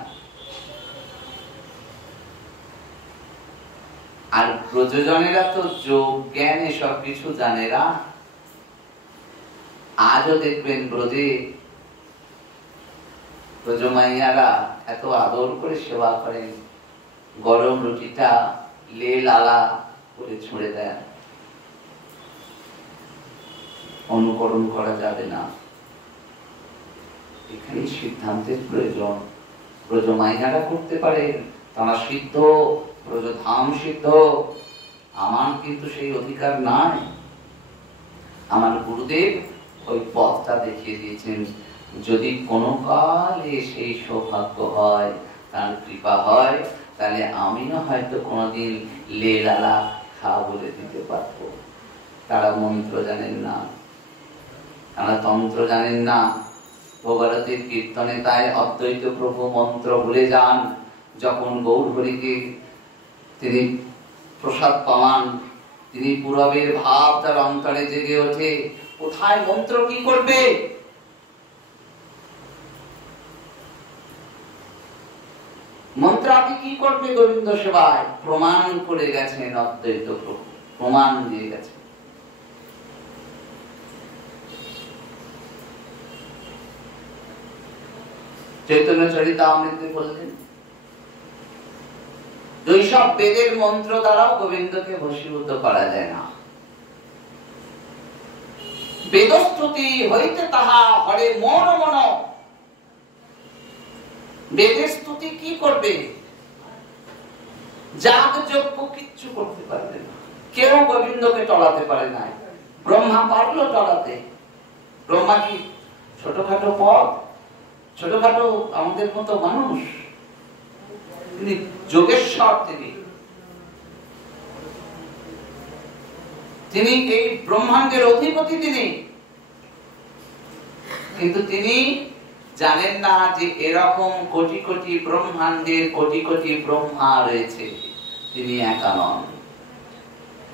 আর ব্রজজনেরা তো যোগ জ্ঞান এসব কিছু জানেরা। আজও দেখবেন ব্রজে ব্রজমাইয়ারা এত আদর করে সেবা করেন, গরম রুটিটা লে লালা করে ছুঁড়ে দেন। অনুকরণ করা যাবে না, এখানে সিদ্ধান্তের প্রয়োজন। ব্রজমাইয়ারা করতে পারে, তারা সিদ্ধ, ব্রজধাম সিদ্ধ। আমার কিন্তু সেই অধিকার নাই। আমার গুরুদেব ওই পথটা দেখিয়ে দিয়েছেন। যদি কোনো কালে সেই সৌভাগ্য হয়, তার কৃপা হয়, তাহলে আমিও হয়তো কোনোদিন লে লালা খা বলে দিতে পারবো। তারা মন্ত্র জানেন না, তারা তন্ত্র জানেন না। ভগবতীর কীর্তনে তাই অদ্বৈত প্রভু মন্ত্র ভুলে যান। যখন গৌরহরিকে তিনি প্রসাদ পাওয়ান, তিনি পুরবের ভাব তার অন্তরে জেগে ওঠে। কোথায় মন্ত্র কি করবে? মন্ত্র আপনি কি করবে গোবিন্দ সেবায়? প্রমাণ করে গেছেন অদ্বৈত প্রভু, প্রমাণ দিয়ে গেছেন। চৈতন্য চরিতামৃতে বললেন, সব বেদের মন্ত্র দ্বারাও গোবিন্দকে বশীভূত করা যায় না। বেদস্তুতি হইতে তাহা হরে মন মন। বেদের স্তুতি কি করবে? যাগ যজ্ঞ কিচ্ছু করতে পারবে না। কেউ গোবিন্দকে টলাতে পারে না। ব্রহ্মা পারলো টলাতে। ব্রহ্মা কি ছোটখাটো পদ, ছোটখাটো আমাদের মতো মানুষ? তিনি যোগেশ্বর, তিনি এই ব্রহ্মাণ্ডের অধিপতি। তিনি কিন্তু তিনি জানেন না যে এরকম কোটি কোটি ব্রহ্মাণ্ডের কোটি কোটি ব্রহ্মা রয়েছে, তিনি একা নন।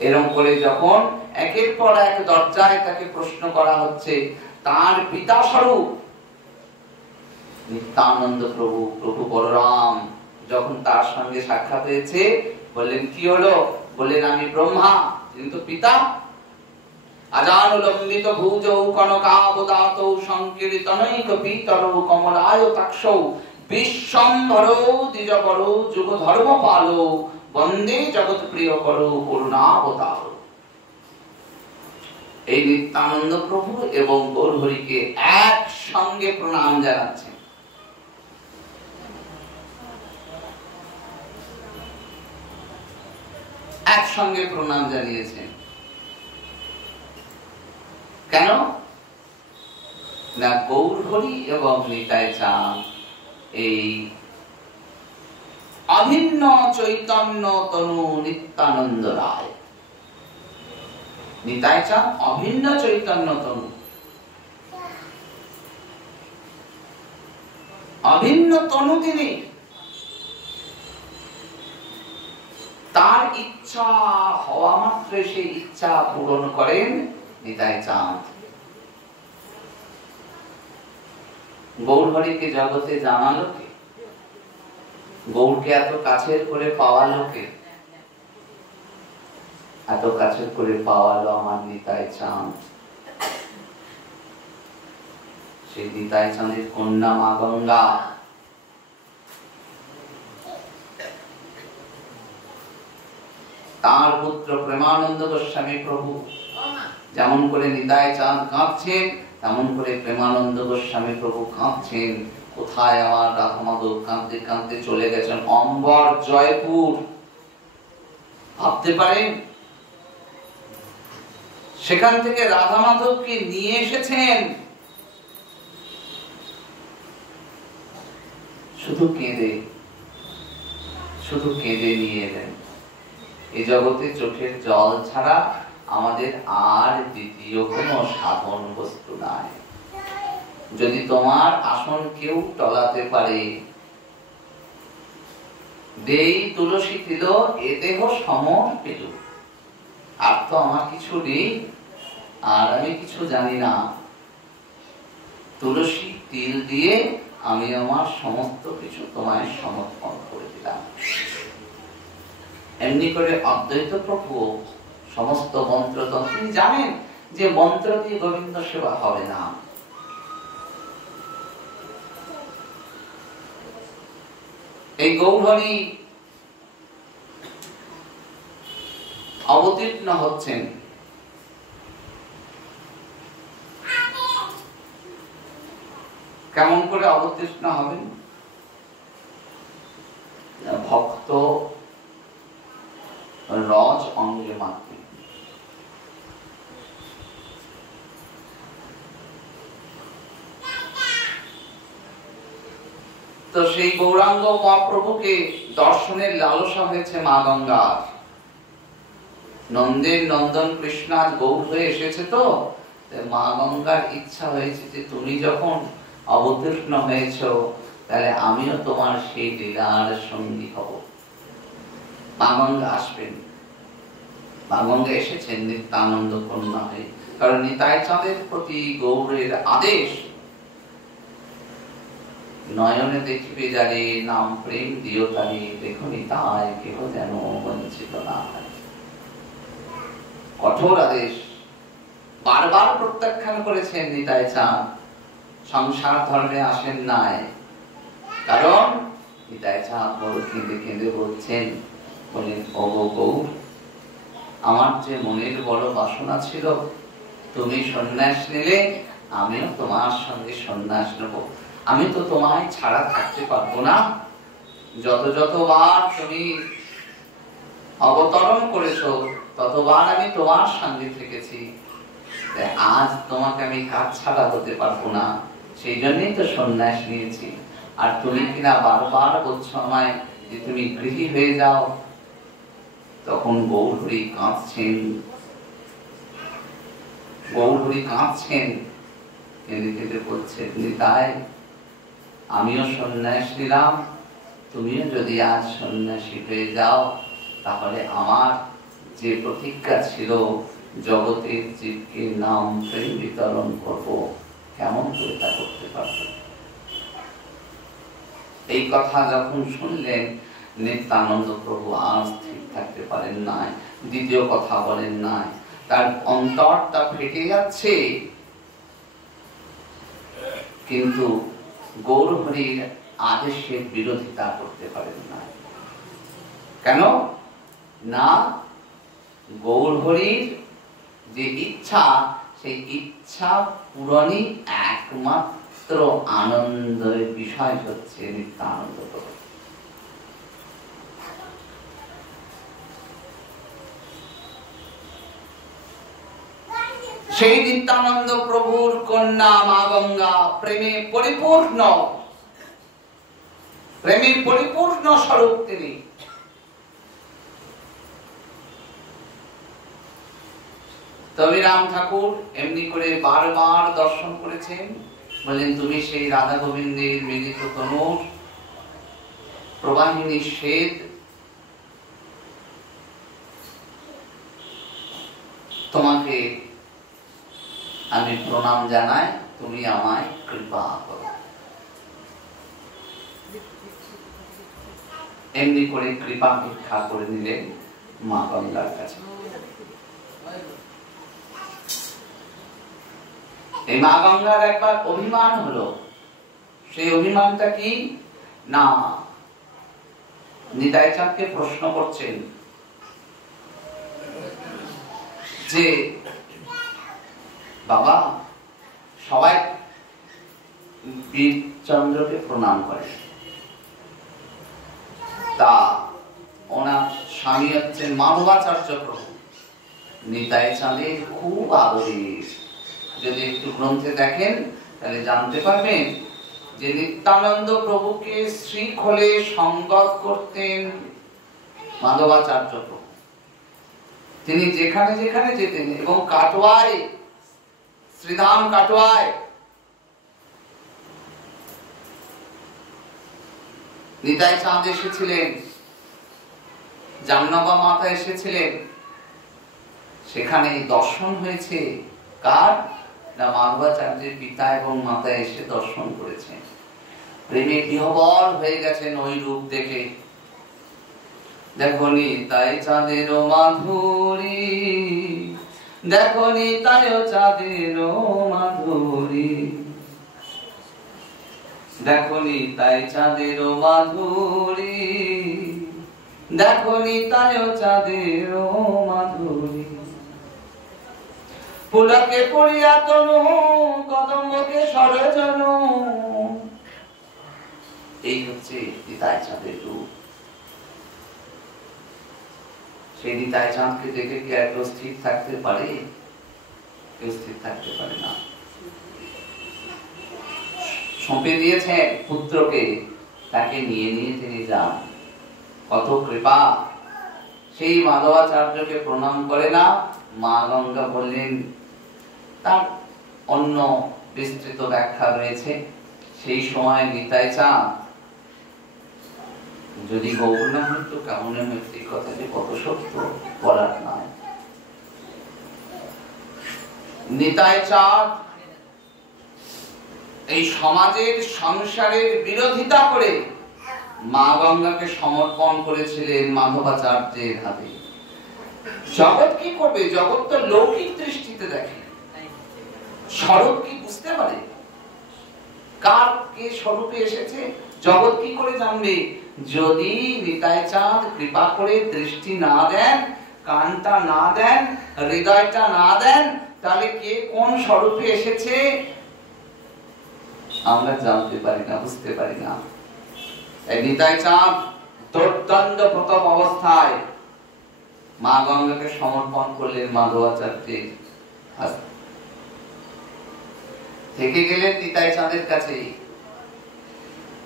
এরকম করে যখন একের পর এক দরজায় তাকে প্রশ্ন করা হচ্ছে, তার পিতা স্বরূপ নিত্যানন্দ প্রভু, প্রভু বলরাম যখন তার সঙ্গে সাক্ষাৎ হয়েছে, বললেন কি হলো? বললেন আমি ব্রহ্মা, কিন্তু পিতা আজানুলম্বিত ভুজৌ কনকাবদাতৌ সংকীর্তনৈক পীতরৌ কমলায়তাক্ষৌ বিশ্বম্ভরৌ দ্বিজবরৌ যুগধর্মপালৌ বন্দে জগৎপ্রিয়করৌ করুণাবতারৌ। এই নিত্যানন্দ প্রভু এবং গৌরহরিকে একসঙ্গে প্রণাম জানাচ্ছেন। একসঙ্গে প্রণাম জানিয়েছেন। কেন না? গৌরহরি এবং নিতাই চাঁদ এই অভিন্ন চৈতন্য তনু নিত্যানন্দ রায়। নিতাই চাঁদ অভিন্ন চৈতন্য তনু, অভিন্ন তনু। তিনি তার ইচ্ছা হওয়া মাত্রে সেই ইচ্ছা পূরণ করেন নিতাই চাঁদ। গৌরহরিকে জগতে জানালো কে? গৌরকে এত কাছের করে পাওয়ালো কে? এত কাছের করে পাওয়ালো আমার নিতাই চাঁদ। সেই নিতাই চাঁদের কন্যা মা গঙ্গা। তার পুত্র প্রেমানন্দ গোস্বামী প্রভু যেমন করে নিতাই চাঁদ কাঁদছেন, তেমন করে প্রেমানন্দ গোস্বামী প্রভু কাঁদছেন। কোথায় আমার রাধা মাধব? কাঁদতে কাঁদতে চলে গেছেন অম্বর, জয়পুর। ভাবতে পারেন সেখান থেকে রাধা মাধবকে নিয়ে এসেছেন, শুধু কেঁদে, শুধু কেঁদে নিয়ে এলেন। এই জগতে চোখের জল ছাড়া আমাদের আর দ্বিতীয় কোনো সাধন বস্তু নাই। যদি তোমার আসন কেউ টলাতে পারে, দেই তুলসী তিল এ দেহ সমর পেল। আর তো আমার কিছু নেই, আর আমি কিছু জানি না। তুলসী তিল দিয়ে আমি আমার সমস্ত কিছু তোমায় সমর্পণ করে দিলাম। এমনি করে অদ্বৈত প্রভু সমস্ত মন্ত্র তিনি জানেন যে মন্ত্র দিয়ে গোবিন্দ সেবা হবে না। এই গৌরহরি অবতীর্ণ হচ্ছেন কেমন করে অবতীর্ণ হবেন? ভক্ত রজ অঙ্গে মাত্র। তো সেই গৌরাঙ্গ মহাপ্রভুকে দর্শনের লালসা হয়েছে মা গঙ্গার। নন্দের নন্দন কৃষ্ণ আজ গৌর হয়ে এসেছে, তো মা গঙ্গার ইচ্ছা হয়েছে যে তুমি যখন অবতীর্ণ হয়েছ তাহলে আমিও তোমার সেই লীলার সঙ্গী হব। মা গঙ্গা আসবেন। মা গঙ্গা এসেছেন নিত্যানন্দ কন্যা হয়ে, কারণ নিতাই চাঁদের প্রতি গৌরের আদেশ, নয়নে দেখিবে যারে নাম প্রেম দিও তারে, দেখো নিতাই কেহ যেন বঞ্চিত না হয়। কঠোর আদেশ বারবার প্রত্যাখ্যান করেছেন নিতাই চাঁদ। সংসার ধর্মে আসেন নাই, কারণ নিতাই চাঁদ বড় কেঁদে কেঁদে বলছেন, বলেন ওগো গৌর, আমার যে মনের বড় বাসনা ছিল, তুমি সন্ন্যাস নিলে আমিও তোমার সঙ্গে সন্ন্যাস নেব। আমি তো তোমায় ছাড়া থাকতে পারবো না। যতবার তুমি অবতরণ করেছো ততবার আমি তোমার সঙ্গে থেকেছি। আজ তোমাকে আমি কাজ ছাড়া হতে পারবো না, সেই জন্যই তো সন্ন্যাস নিয়েছি। আর তুমি কিনা বারবার বলছো আমায় যে তুমি গৃহী হয়ে যাও। তখন গৌরহরি কাঁদছেন, গৌরহরি কাঁদছেন, কেঁদে কেঁদে বলছেন, নিতাই আমিও সন্ন্যাস নিলাম, তুমিও যদি আজ সন্ন্যাসী হয়ে যাও তাহলে আমার যে প্রতিজ্ঞা ছিল জগতের জীবকে নাম প্রেম বিতরণ করব, কেমন করে তা করতে পারব? এই কথা যখন শুনলেন নিত্যানন্দ প্রভু আর স্থির থাকতে পারেন নাই। দ্বিতীয় কথা বলেন নাই, তার অন্তরটা ফেটে যাচ্ছে, কিন্তু গৌরহরির আদেশের বিরোধিতা করতে পারেন না। কেন না? গৌরহরির যে ইচ্ছা, সেই ইচ্ছা পূরণই একমাত্র আনন্দের বিষয় হচ্ছে নিত্যানন্দ প্রভু। সেই নিত্যানন্দ প্রভুর কন্যা মা গঙ্গা প্রেমে পরিপূর্ণ, প্রেমের পরিপূর্ণ স্বরূপ তিনি। তবে রাম ঠাকুর এমনি করে বারবার দর্শন করেছেন, বলেন তুমি সেই রাধা গোবিন্দের মিলিত তনুর প্রবাহিনী শ্বেত, তোমাকে আমি প্রণাম জানাই, তুমি আমায় কৃপা করো। এমনি করে কৃপা ভিক্ষা করে নিলেন মা গঙ্গার কাছে। এই মা গঙ্গার একবার অভিমান হলো। সেই অভিমানটা কি না, নিতাই চাঁদকে প্রশ্ন করছেন যে বাবা সবাই বীরচন্দ্রকে প্রণাম করে, তা ওনার স্বামী হচ্ছেন মাধবাচার্য প্রভু, নিতাই চাঁদের খুব আদরের। যদি একটু গ্রন্থে দেখেন তাহলে জানতে পারবেন যে নিত্যানন্দ প্রভুকে শ্রীখোলে সঙ্গত করতেন মাধবাচার্য প্রভু। তিনি যেখানে যেখানে যেতেন, এবং কাটোয়ায়, শ্রীধাম কাটোয়ায় নিতাই চাঁদ এসেছিলেন, জামনবা মাতা এসেছিলেন, সেখানে দর্শন হয়েছে কার? না মাধবাচার্যের পিতা এবং মাতা এসে দর্শন করেছেন, প্রেমে বিহ্বল হয়ে গেছেন ওই রূপ দেখে। দেখো নিতাই চাঁদের মাধুরী, দেখো নিতাই চাঁদের মাধুরী, দেখো নিতাই চাঁদের মাধুরী, দেখো নিতাই চাঁদের মাধুরী। পুলকে পড়িয়া তনু, কদম্বকে সরজনু। এই হচ্ছে নিতাই চাঁদের রূপ। সেই নিতাই চাঁদকে দেখে কি আর কেউ স্থির থাকতে পারে? কেউ স্থির থাকতে পারে না। সঁপে দিয়েছেন পুত্রকে, তাকে নিয়ে নিয়ে তিনি যান। কত কৃপা! সেই মাধবাচার্যকে প্রণাম করে না, মা গঙ্গা বললেন, তার অন্য বিস্তৃত ব্যাখ্যা রয়েছে। সেই সময় নিতাই চাঁদ যদি গৌর না হইতো কেমন হইতো, এই কথা যে কত সত্য বলার নয়। নিতাই চাঁদ এই সমাজের সংসারের বিরোধিতা করে মা গঙ্গাকে সমর্পণ করেছিলেন মাধবাচার্যের হাতে। জগৎ কি করবে? জগৎ তো লৌকিক দৃষ্টিতে দেখে, স্বরূপ কি বুঝতে পারে? কার কে স্বরূপে এসেছে জগৎ কি করে জানবে? যদি নিতাই চাঁদ কৃপা করে দৃষ্টি না দেন, কানটা না দেন, হৃদয়টা না দেন, তাহলে কে কোন স্বরূপে এসেছে আমরা জানতে পারি না, বুঝতে পারি না। নিতাই চাঁদ দুর্দণ্ড প্রতাপ অবস্থায় মা গঙ্গাকে সমর্পণ করলেন মাধবাচার্যের হাতে। থেকে গেলেন নিতাই চাঁদের কাছে।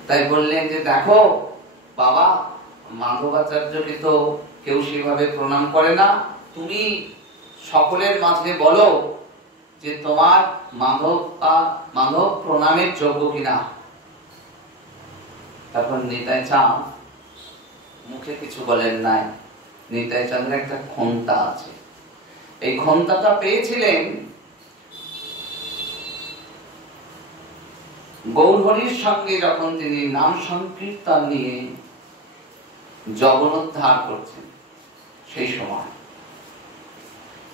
তাই বললেন যে দেখো বাবা, মাধবাচার্যকে তো কেউ সেভাবে প্রণাম করে না, তুমি সকলের মাঝে বলো যে তোমার মাধব প্রণামের যোগ্য কিনা। তখন নিতাই চাঁদ মুখে কিছু বলেন নাই। নিতাই চাঁদের একটা ক্ষমতা আছে, এই ক্ষমতাটা পেয়েছিলেন গৌরহরির সঙ্গে যখন তিনি নাম সংকীর্তন নিয়ে জগনোদ্ধার করছেন, সেই সময়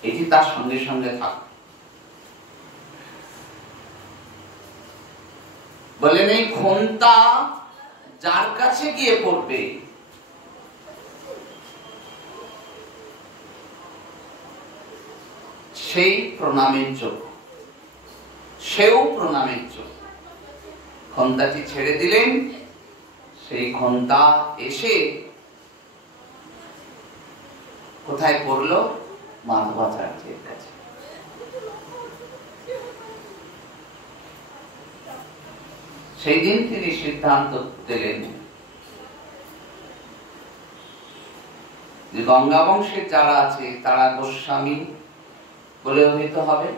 এটি তার সঙ্গে সঙ্গে থাক। বলেন এই ক্ষমতা যার কাছে গিয়ে পড়বে সেই প্রণামের যোগ্য, সেও প্রণামের যোগ্য। ক্ষমতাটি ছেড়ে দিলেন, সেই ক্ষমতা এসে কোথায় পড়লো? মাধবাচার্যের কাছে। সেই দিন তিনি সিদ্ধান্ত দিলেন যে গঙ্গা বংশের যারা আছে তারা গোস্বামী বলে অভিহিত হবে,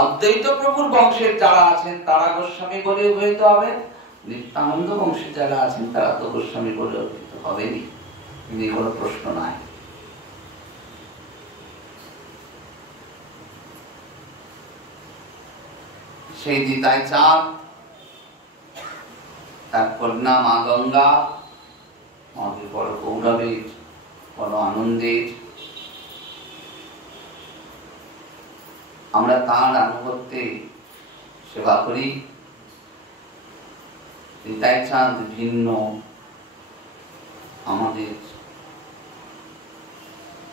অদ্বৈত প্রভুর বংশের যারা আছেন তারা গোস্বামী বলে অভিহিত হবে, নিত্যানন্দ বংশের যারা আছেন তারা তো গোস্বামী বলে অভিহিত হবেনি, এটি কোনো প্রশ্ন নাই। সেই নিতাই চাঁদ, তার কন্যা মা গঙ্গা আমাদের বড় গৌরবের, বড় আনন্দের। আমরা তাঁর আনুগত্যে সেবা করি। নিতাই চাঁদ ভিন্ন, আমাদের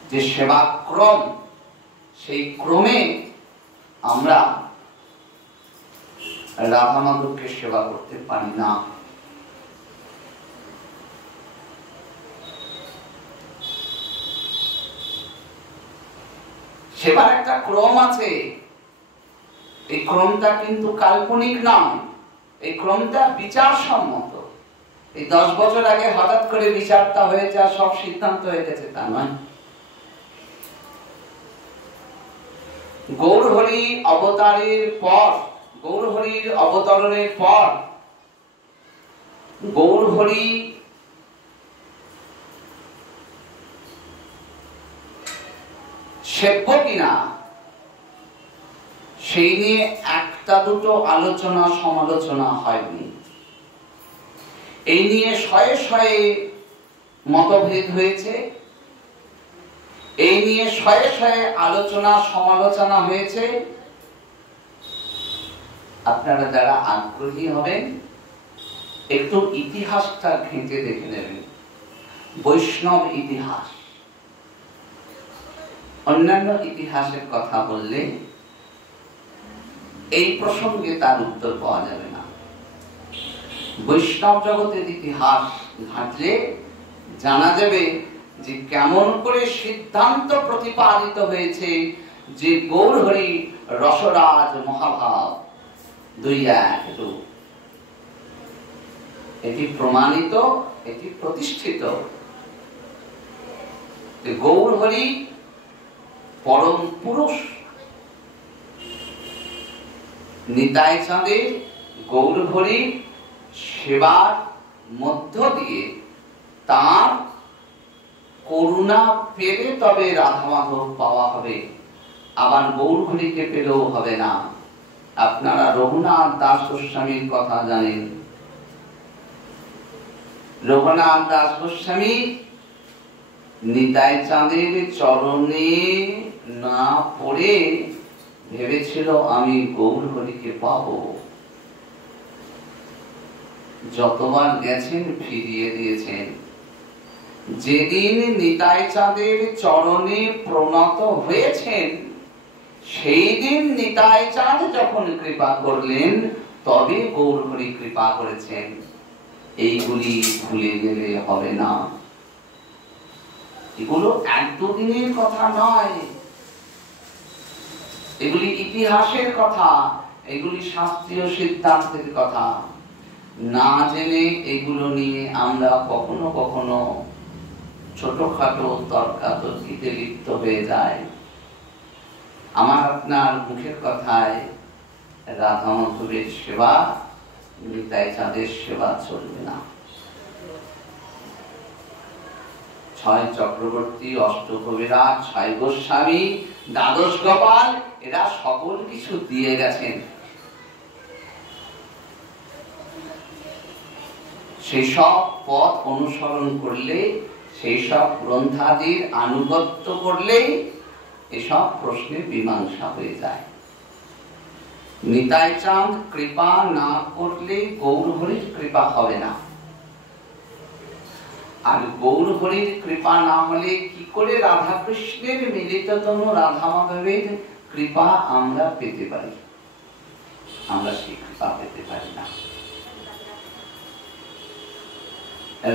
যে সেবা ক্রম, সেই ক্রমে আমরা রাধা মাধবকে সেবা করতে পারি না। সেবার একটা ক্রম আছে, এই ক্রমটা কিন্তু কাল্পনিক নয়, এই ক্রমটা বিচার সম্মত। এই 10 বছর আগে হঠাৎ করে বিচারটা হয়েছে আর সব সিদ্ধান্ত হয়ে গেছে তা নয়। গৌরহরি অবতারের পর, গৌরহরির অবতরণের পর গৌরহরি সেব্য কিনা সেই নিয়ে একটা দুটো আলোচনা সমালোচনা হয়নি। এই নিয়ে শয়ে শয়ে মতভেদ হয়েছে, এই নিয়ে শয়ে শয়ে আলোচনা সমালোচনা হয়েছে। আপনারা যারা আগ্রহী হবেন একটু ইতিহাসটা ঘেঁটে দেখে নেবেন, বৈষ্ণব ইতিহাস। অন্যান্য ইতিহাসের কথা বললে এই প্রসঙ্গে তার উত্তর পাওয়া যাবে না। বৈষ্ণব জগতের ইতিহাস ঘাঁটলে জানা যাবে যে কেমন করে সিদ্ধান্ত প্রতিপাদিত হয়েছে যে গৌরহরি রসরাজ মহাভাব দুই এক রূপ। এটি প্রমাণিত, এটি প্রতিষ্ঠিত। গৌরহরি পরম পুরুষ, নিতাই চাঁদের গৌরহরির সেবার মধ্য দিয়ে তার করুণা পেলে তবে রাধা মাধব পাওয়া হবে, আবার গৌরহরিকে পেলেও হবে না। আপনারা রঘুনাথ দাস গোস্বামীর কথা জানেন। রঘুনাথ দাস গোস্বামী নিতাই চাঁদের চরণে না পড়ে ভেবেছিল আমি গৌরহরিকে পাবো। যতবার গেছেন ফিরিয়ে দিয়েছেন। যেদিন নিতাই চাঁদের চরণে প্রণত হয়েছেন সেই দিন নিতাই চাঁদ যখন কৃপা করলেন তবে গৌরহরি কৃপা করেছেন। এইগুলি ভুলে গেলে হবে না। এগুলো এক দুদিনের কথা নয়, এগুলি ইতিহাসের কথা, এগুলি শাস্ত্রীয় সিদ্ধান্তের কথা। না জেনে এগুলো নিয়ে আমরা কখনো কখনো ছোটখাটো তর্কাতর্কিতে লিপ্ত হয়ে যায়। আমার আপনার মুখের কথায় রাধা মাধবের সেবা, নিতাই চাঁদের সেবা চলবে না। ছয় চক্রবর্তী, অষ্টকবিরাজ, ছয় গোস্বামী, দ্বাদশ গোপাল এরা সকল কিছু দিয়ে গেছেন। সেই সব পথ অনুসরণ করলে, সেই সব গ্রন্থাদির আনুগত্য করলে এসব প্রশ্নের মীমাংসা হয়ে যায়। নিতাই চাঁদ কৃপা না করলে গৌরহরির কৃপা হবে না। আর গৌরহরির কৃপা না হলে কি করে রাধা কৃষ্ণের মিলিততম রাধা মাধবের কৃপা আমরা পেতে পারি? আমরা সেই কৃপা পেতে পারি না।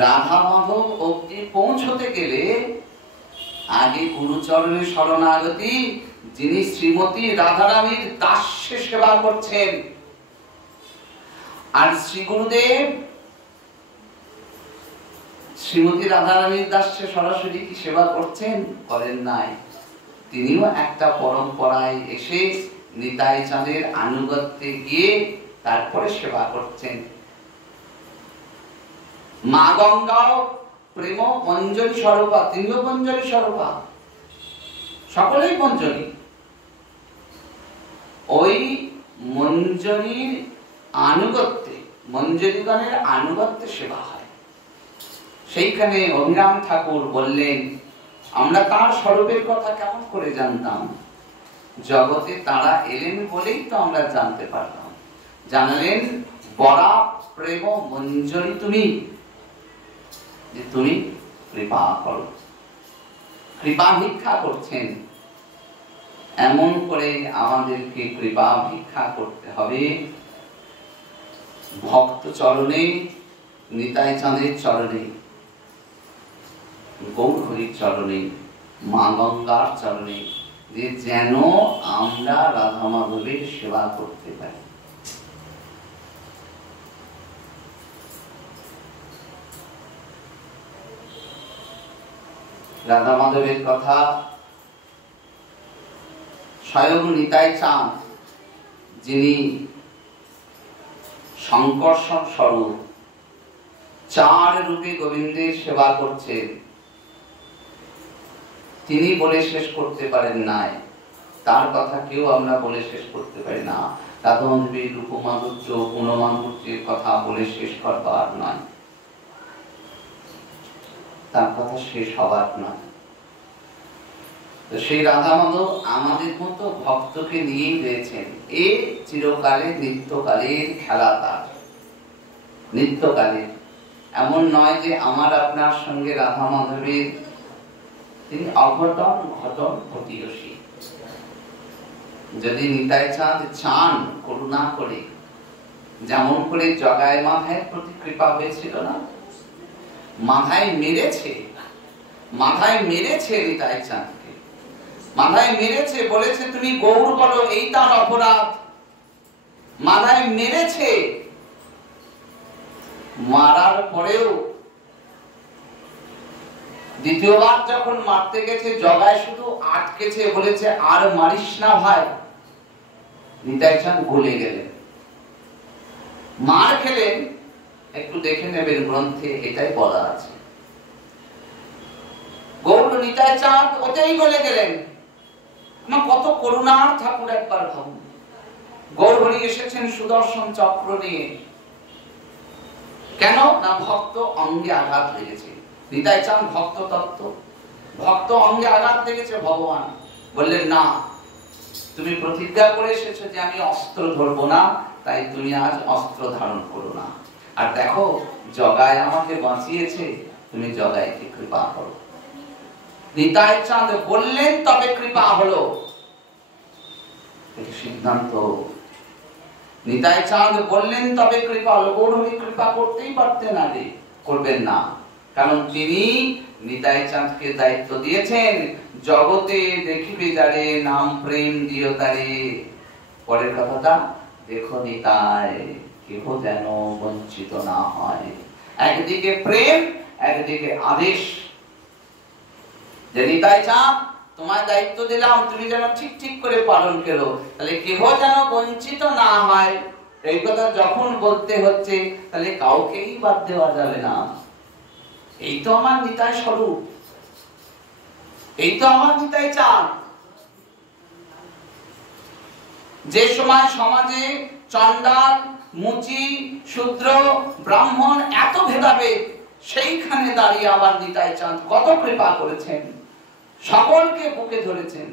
রাধা মাধব অবধি পৌঁছতে গেলে আগে গুরুচরণে শরণাগতি, যিনি শ্রীমতী রাধারানীর দাস্যে সেবা করছেন। আর শ্রী গুরুদেব শ্রীমতী রাধারানীর দাস্যে সরাসরি কি সেবা করছেন? করেন নাই। তিনিও একটা পরম্পরায় এসে নিতাই চাঁদের আনুগত্যে গিয়ে তারপরে সেবা করছেন। মা গঙ্গাও প্রেম মঞ্জরি স্বরূপা, তিনিও মঞ্জরি স্বরূপা, সকলেই মঞ্জরি। ওই মঞ্জরির আনুগত্যে, মঞ্জরিগণের আনুগত্যে সেবা হয়। সেইখানে অভিরাম ঠাকুর বললেন, আমরা তার স্বরূপের কথা কেমন করে জানতাম? জগতে তারা এলেন বলেই তো আমরা জানতে পারলাম। জানালেন, বরা প্রেম মঞ্জরি তুমি, যে তুমি কৃপা করো, কৃপা ভিক্ষা করছেন। এমন করে আমাদেরকে কৃপা ভিক্ষা করতে হবে ভক্ত চরণে, নিতাই চাঁদের চরণে, গৌরহরির চরণে, মা গঙ্গার চরণে, যে যেন আমরা রাধা মাধবের সেবা করতে পারি। রাধা মাধবের কথা স্বয়ং নিতাই চাঁদ, যিনি সংকর্ষণ স্বরূপ, চার রূপে গোবিন্দের সেবা করছেন, তিনি বলে শেষ করতে পারেন নাই। তার কথা কেউ আমরা বলে শেষ করতে পারি না। রাধামাধবের রূপমাধুর্য গুণমাধুর্যের কথা বলে শেষ করবার নয়, তার কথা শেষ হবার নয়। সেই রাধা মাধব আমাদের মতো ভক্তকে নিয়েই রয়েছেন। এ চিরকালে নিত্যকালের খেলা, তার নিত্যকালের। এমন নয় যে আমার আপনার সঙ্গে রাধা মাধবের, তিনি অঘটন ঘটন ঘটিয়সী। যদি নিতাই চাঁদ চান করুণা করে, যেমন করে জগায় মাথায় প্রতি কৃপা হয়েছিল না, মাথায় মেরেছে, মাথায় মেরেছে নিতাই চাঁদকে, মাথায় মেরেছে, বলেছে তুমি গৌর বলো, এই তার অপরাধ। মাথায় মেরেছে, মারার পরেও দ্বিতীয়বার যখন মারতে গেছে, জগায় শুধু আটকেছে, বলেছে আর মারিস না ভাই। নিতাই চাঁদ গলে গেলেন, মার খেলেন। একটু দেখে নেবেন গ্রন্থে, এটাই বলা আছে। গৌর নিতাই চাঁদ ওতেই গলে গেলেন। কত করুণার ঠাকুর, একবার ভাবুন। গৌর হরি এসেছেন সুদর্শন চক্র নিয়ে, কেন না ভক্ত অঙ্গে আঘাত লেগেছে। নিতাই চাঁদ ভক্ত তত্ত্ব, ভক্ত অঙ্গে আঘাত লেগেছে। ভগবান বললেন না, তুমি প্রতিজ্ঞা করে এসেছো যে আমি অস্ত্র ধরবো না, তাই তুমি আজ অস্ত্র ধারণ করো না। আর দেখো জগায় আমাকে বাঁচিয়েছে, তুমি জগাইকে কৃপা করো। নিতাই চাঁদ বললেন, তবে কৃপা হলো, সিদ্ধান্ত। নিতাই চাঁদ বললেন তবে কৃপা হলো। গৌর হরি কৃপা করতেই পারতেন আগে, করবেন না, কারণ তিনি নিতাই চাঁদকে দায়িত্ব দিয়েছেন, জগতে দেখিবে যারে নাম প্রেম দিও তারে। পরের কথাটা দেখো নিতাই, কেহ যেন বঞ্চিত না হয়। একদিকে প্রেম, একদিকে আদেশ, যে নিতাই চাঁদ তোমায় দায়িত্ব দিলাম, তুমি যেন ঠিক ঠিক করে পালন করো, তাহলে কেহ যেন বঞ্চিত না হয়। এই কথা যখন বলতে হচ্ছে, তাহলে কাউকেই বাদ দেওয়া যাবে না। এই তো আমার নিতাই স্বরূপ, এই তো আমার নিতাই চাঁদ। যে সময় সমাজে চন্ডাল, মুচি, শূদ্র, ব্রাহ্মণ এত ভেদাভেদ, সেইখানে দাঁড়িয়ে আবার নিতাই চাঁদ কত কৃপা করেছেন, সকলকে বুকে ধরেছেন।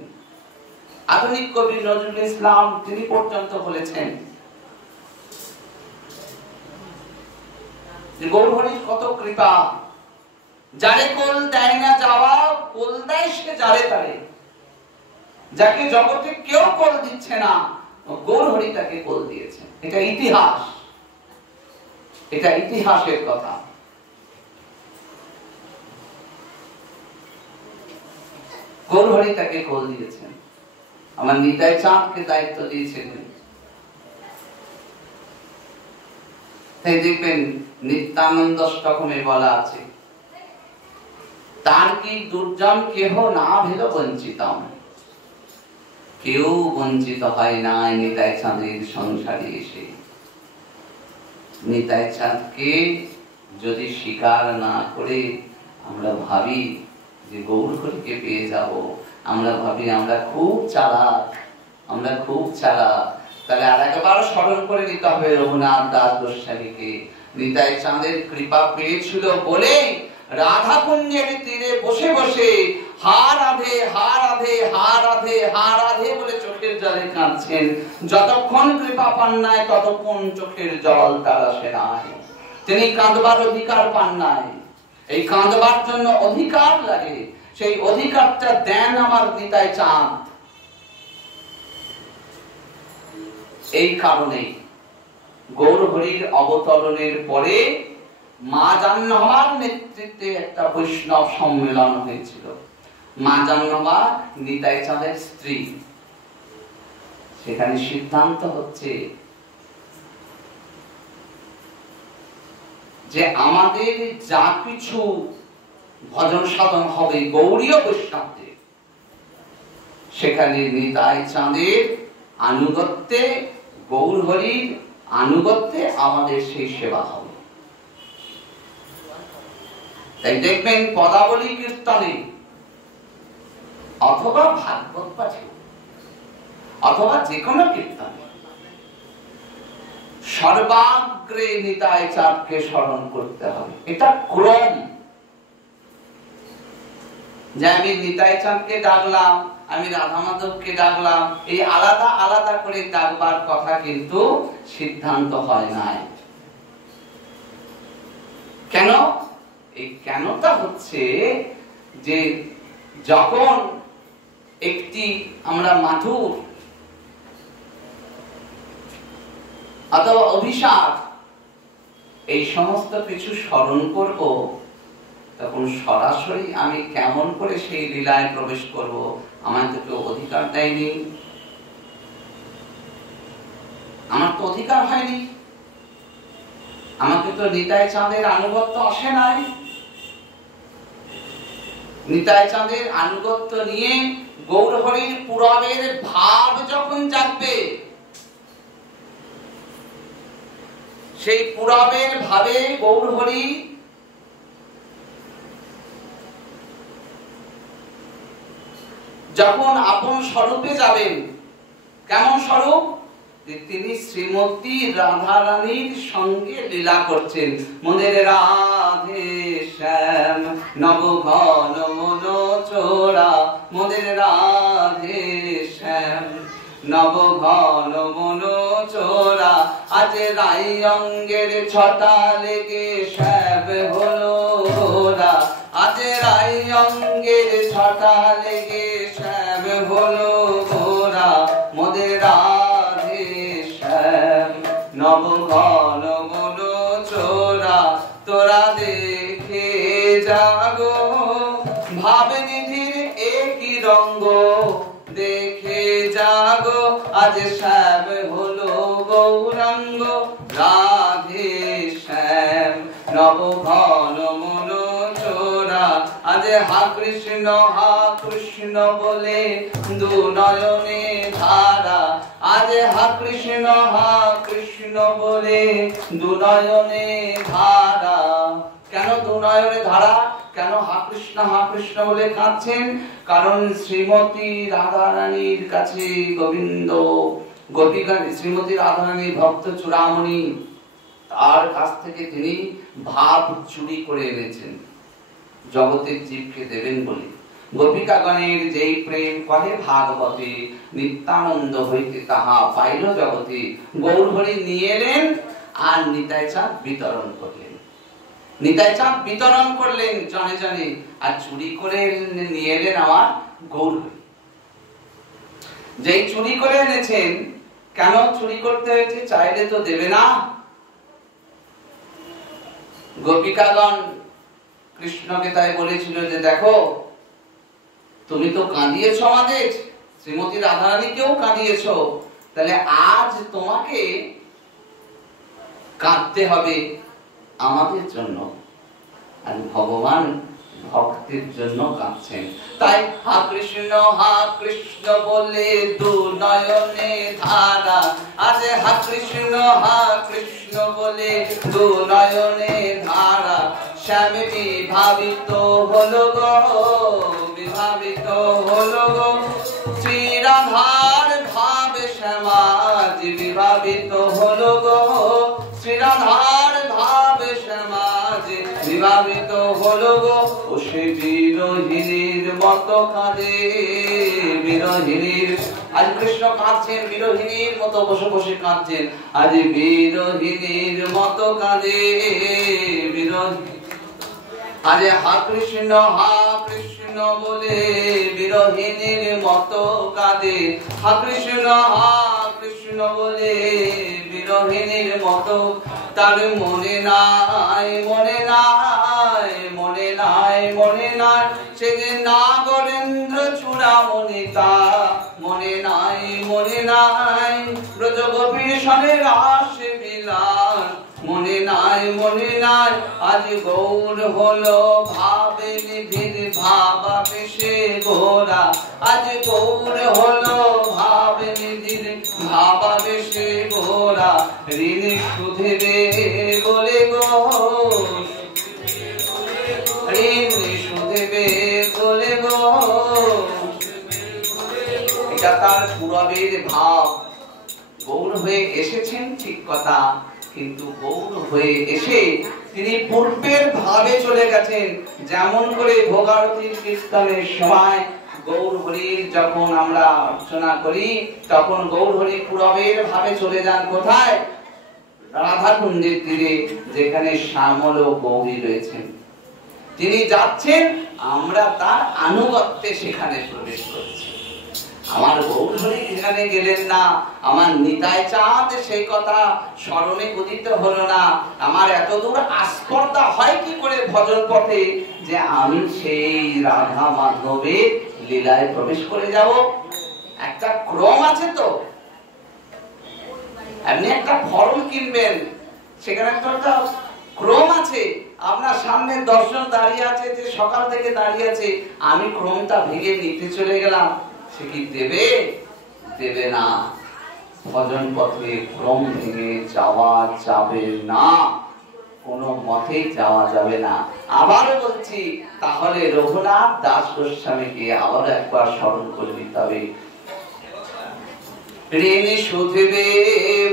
আধুনিক কবি নজরুল ইসলাম তিনি পর্যন্ত বলেছেন যে গৌর হরির কত কৃপা, যারে কোল দেয় না যাওয়া, কোল দেয় সে যারে তারে। যাকে জগতে কেউ কোল দিচ্ছে না, গৌর হরি তাকে কোল দিয়েছেন। এটা ইতিহাস, এটা ইতিহাসের কথা। গৌর হরি তাকে কোল দিয়েছেন, আমার নিতাই চাঁদকে দায়িত্ব দিয়েছেন। তাই দেখবেন নিত্যানন্দ অষ্টকমে বলা আছে, তার কি দুর্জন কেহ না ভেদ বঞ্চিতম। কেউ বঞ্চিত হয় না নিতাই চাঁদের সংসারে এসে। নিতাই চাঁদকে যদি স্বীকার না করে আমরা ভাবি যে গৌর হরিকে পেয়ে যাব, আমরা ভাবি আমরা খুব চালাক, আমরা খুব চালাক, তাহলে আর একবার স্মরণ করে নিতে হবে রঘুনাথ দাস গোস্বামীকে। নিতাই চাঁদের কৃপা পেয়েছিল বলে রাধা কুঞ্জের তীরে বসে বসে হা রাধে হা রাধে হা রাধে হা রাধে বলে চোখের জলে কাঁদছেন। যতক্ষণ কৃপা পান নাই ততক্ষণ চোখের জল তার আসে নাই। তিনি কাঁদবার অধিকার পান নাই। এই কাঁদবার জন্য অধিকার লাগে, সেই অধিকারটা দেন আমার নিতাই চাঁদ। এই কারণে গৌর হরির অবতরণের পরে মা জাহ্নবার নেতৃত্বে একটা বৈষ্ণব সম্মেলন হয়েছিল। মা জাহ্নবা নিতাই চাঁদের স্ত্রী। সেখানে সিদ্ধান্ত হচ্ছে যে আমাদের যা কিছু ভজন সাধন হবে গৌড়ীয় বৈষ্ণবদের, সেখানে নিতাই চাঁদের আনুগত্যে, গৌর হরির আনুগত্যে আমাদের সেই সেবা হবে। তাই দেখবেন পদাবলী কীর্তনে অথবা ভাগবত পাঠে অথবা যে কোনো কীর্তনে সর্বাগ্রে নিতাই চাঁদকে স্মরণ করতে হবে। এটা ক্রম, যে আমি নিতাই চাঁদকে ডাকলাম, আমি রাধা মাধবকে ডাকলাম, এই আলাদা আলাদা করে ডাকবার কথা কিন্তু সিদ্ধান্ত হয় নাই। কেন? এই কেনটা হচ্ছে যে যখন একটি আমরা মাধুর অথবা অভিশাপ এই সমস্ত কিছু স্মরণ করব, তখন সরাসরি আমি কেমন করে সেই লীলায় প্রবেশ করব? আমার তো কেউ অধিকার দেয়নি, আমার তো অধিকার হয়নি, আমাকে তো নিতাই চাঁদের আনুগত্য আসে নাই। নিতাই চাঁদের আনুগত্য নিয়ে গৌর হরির পুরবের ভাব যখন জাগবে, সেই পুরবের ভাবে গৌর হরি যখন আপন স্বরূপে যাবেন, কেমন স্বরূপ? তিনি শ্রীমতী রাধা রানীর সঙ্গে লীলা করছেন। মনের রাধে শ্যাম নবঘন মন চোরা, মনের রাধে শ্যাম নবঘন মন চোরা, আজ রাই অঙ্গের ছটা লেগে শ্যাম হলো গোরা, আজ রাই অঙ্গের ছটা লেগে শ্যাম হলো গোরা, মনের রাধে শ্যাম নবঘন মন চোরা, তোরা দেখে জাগো ভাবে নিধির একই রঙ্গ, দেখে জাগো আজ শ্যাম হলো গৌরাঙ্গ, রাধে শ্যাম নবঘন মন চোরা, আজ হা কৃষ্ণ বলে দু নয়নে ধারা, আজ হা কৃষ্ণ বলে দু নয়নে ধারা। কেন দু নয়নে ধারা? কেন হা কৃষ্ণ বলে কাঁদছেন? কারণ শ্রীমতী রাধা রানীর কাছে গোবিন্দ গোপিকা, শ্রীমতী রাধা রানীর ভক্ত চূড়ামণি, তার কাছ থেকে তিনি ভাব চুরি করে এনেছেন জগতের জীবকে দেবেন বলে। গোপিকাগণের যেই প্রেম কহে ভাগবতে, নিত্যানন্দ হইতে তাহা পাইল জগতে। গৌর হরি নিয়ে এলেন আর নিতাই চাঁদ বিতরণ করলেন। নিতাই চাঁদ বিতরণ করলেন জনে জনে, আর চুরি করে নিয়ে এলেন আমার গৌর হরি। যেই চুরি করে এনেছেন, কেন চুরি করতে হয়েছে? চাইলে তো দেবে না। গোপিকাগণ কৃষ্ণকে তাই বলেছিল যে দেখো, তুমি তো কাঁদিয়েছ আমাদের, শ্রীমতী রাধারানীকেও কাঁদিয়েছ, তাহলে আজ তোমাকে কাঁদতে হবে আমাদের জন্য। আর ভগবান ভক্তের জন্য কাঁদছেন। তাই হা কৃষ্ণ বলে দু নয়নে ধারা, আজ হা কৃষ্ণ বলে দু নয়নে ধারা, শ্যাম বিভাবিত হলো গো, বিভাবিত হলো গো, শ্রী রাধার ভাবে সমাজ বিভাবিত হলো গো, শ্রী রাধার ভাবে সমাজ বিভাবিত হলো গো। ও সে বিরোহিনীর মতো কাঁদে, বিরোহিনীর, আজ কৃষ্ণ কাঁদছেন বিরোহিনীর মতো, বসে বসে কাঁদছেন। আজ বিরোহিনীর মতো কাঁদে বিরোহিনী, আজ হা কৃষ্ণ বলে বিরোহিনীর মতো কাঁদে, হা কৃষ্ণ বলে বিরোহিনীর মতো। তার মনে নাই, মনে নাই, মনে নাই, মনে নাই, সে যে নাগরেন্দ্র চূড়ামণি, তা মনে নাই, মনে নাই, ব্রজ গোপীর সনে রাস বিলাস, মনে নাই, মনে নাই। আজ গৌর হলো ভাবে নিধির ভাবাবেশে গোরা, আজ গৌর হলো ভাবে নিধির ভাবাবেশে গোরা, ঋণ সুধেবে বলে গো, ঋণ সুধেবে বলে গো। এটা তার পূরবের ভাব। গৌর হয়ে এসেছেন ঠিক কথা, কিন্তু গৌর হয়ে এসে তিনি পূর্বের ভাবে চলে গেছেন। যেমন করে ভোগারতির কীর্তনের সময় গৌর হরির যখন আমরা অর্চনা করি, তখন গৌর হরি পূরবের ভাবে চলে যান কোথায়? রাধা কুঞ্জের তীরে, যেখানে শ্যামল ও গৌরী রয়েছেন। তিনি যাচ্ছেন, আমরা তার আনুগত্যে সেখানে প্রবেশ করছি। আমার গৌর হরি সেখানে গেলেন না, আমার নিতাই চাঁদ সেই কথা স্মরণে উদিত হলো না। আমার এত দূর আস্পর্ধা হয় কি করে ভজন পথে যে আমি সেই রাধা মাধবের লীলায় প্রবেশ করে যাব? একটা ক্রম আছে তো। আপনি একটা ফর্ম কিনবেন, সেখানে তো একটা ক্রম আছে। আপনার সামনে 10 জন দাঁড়িয়ে আছে, যে সকাল থেকে দাঁড়িয়ে আছে, আমি ক্রমটা ভেঙে নিতে চলে গেলাম, সে কি দেবে? দেবে না। ভজন পথে ক্রম ভেঙে যাওয়া যাবে না, কোনো মতেই যাওয়া যাবে না। আবারও বলছি, তাহলে রঘুনাথ দাস গোস্বামীকে আবার একবার স্মরণ করে নিতে হবে। ঋণ শুধবে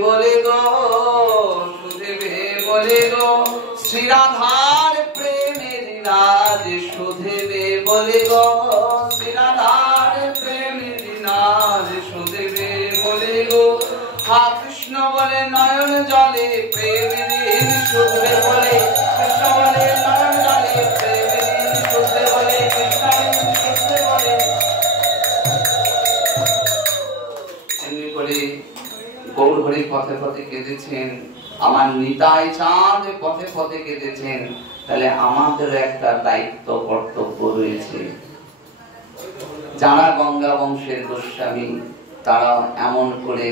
বলে গো, শুধবে বলে গো, শ্রীরাধার প্রেমের রাজ শুধবে বলে গো, শ্রীরাধার প্রেমের রাজ শুধবে বলে গো। হা কৃষ্ণ বলে নয়ন জলে প্রেমের ঋণ শুধবে বলে, কৃষ্ণ বলে নয়ন জলে প্রেমের ঋণ শুধবে বলে, কৃষ্ণ শুধবে বলে। এমনি করে গৌর হরি পথে পথে কেঁদেছেন, আমার নিতাই চাঁদ পথে পথে কেঁদেছেন। তাহলে আমাদের একটা দায়িত্ব কর্তব্য রয়েছে। যারা গঙ্গা বংশের গোস্বামী, তারা এমন করে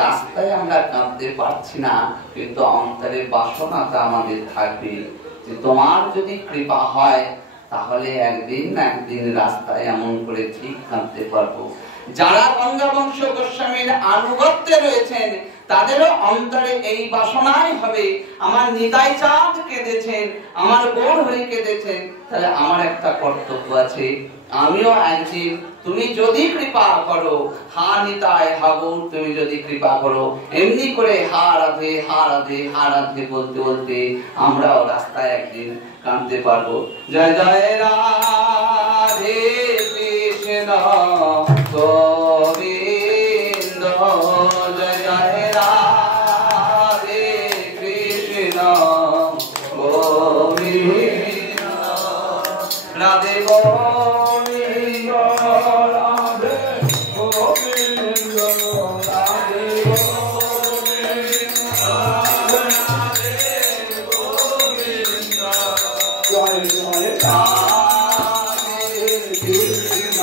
রাস্তায় আমরা কাঁদতে পারছি না, কিন্তু অন্তরে বাসনাটা আমাদের থাকবে যে তোমার যদি কৃপা হয় তাহলে একদিন না একদিন রাস্তায় এমন করে ঠিক কাঁদতে পারবো। যারা গঙ্গা বংশ গোস্বামীর আনুগত্যে রয়েছেন, তাদেরও অন্তরে এই বাসনাই হবে, আমার নিতাই চাঁদ কেঁদেছেন, আমার গৌর হরি কেঁদেছেন, তাহলে আমার একটা কর্তব্য আছে, আমিও একদিন তুমি যদি কৃপা করো, হা নিতাই হা গৌর তুমি যদি কৃপা করো, এমনি করে হা রাধে হা রাধে হা রাধে বলতে বলতে আমরাও রাস্তায় একদিন কাঁদতে পারবো। জয় জয় রাধে কৃষ্ণ গোবিন্দ, জয় জয় রাধে কৃষ্ণ গোবিন্দ, রাধে গোবিন্দ রাধে গোবিন্দ, রাধে গোবিন্দ রাধে গোবিন্দ, জয় জয় রাধে কৃষ্ণ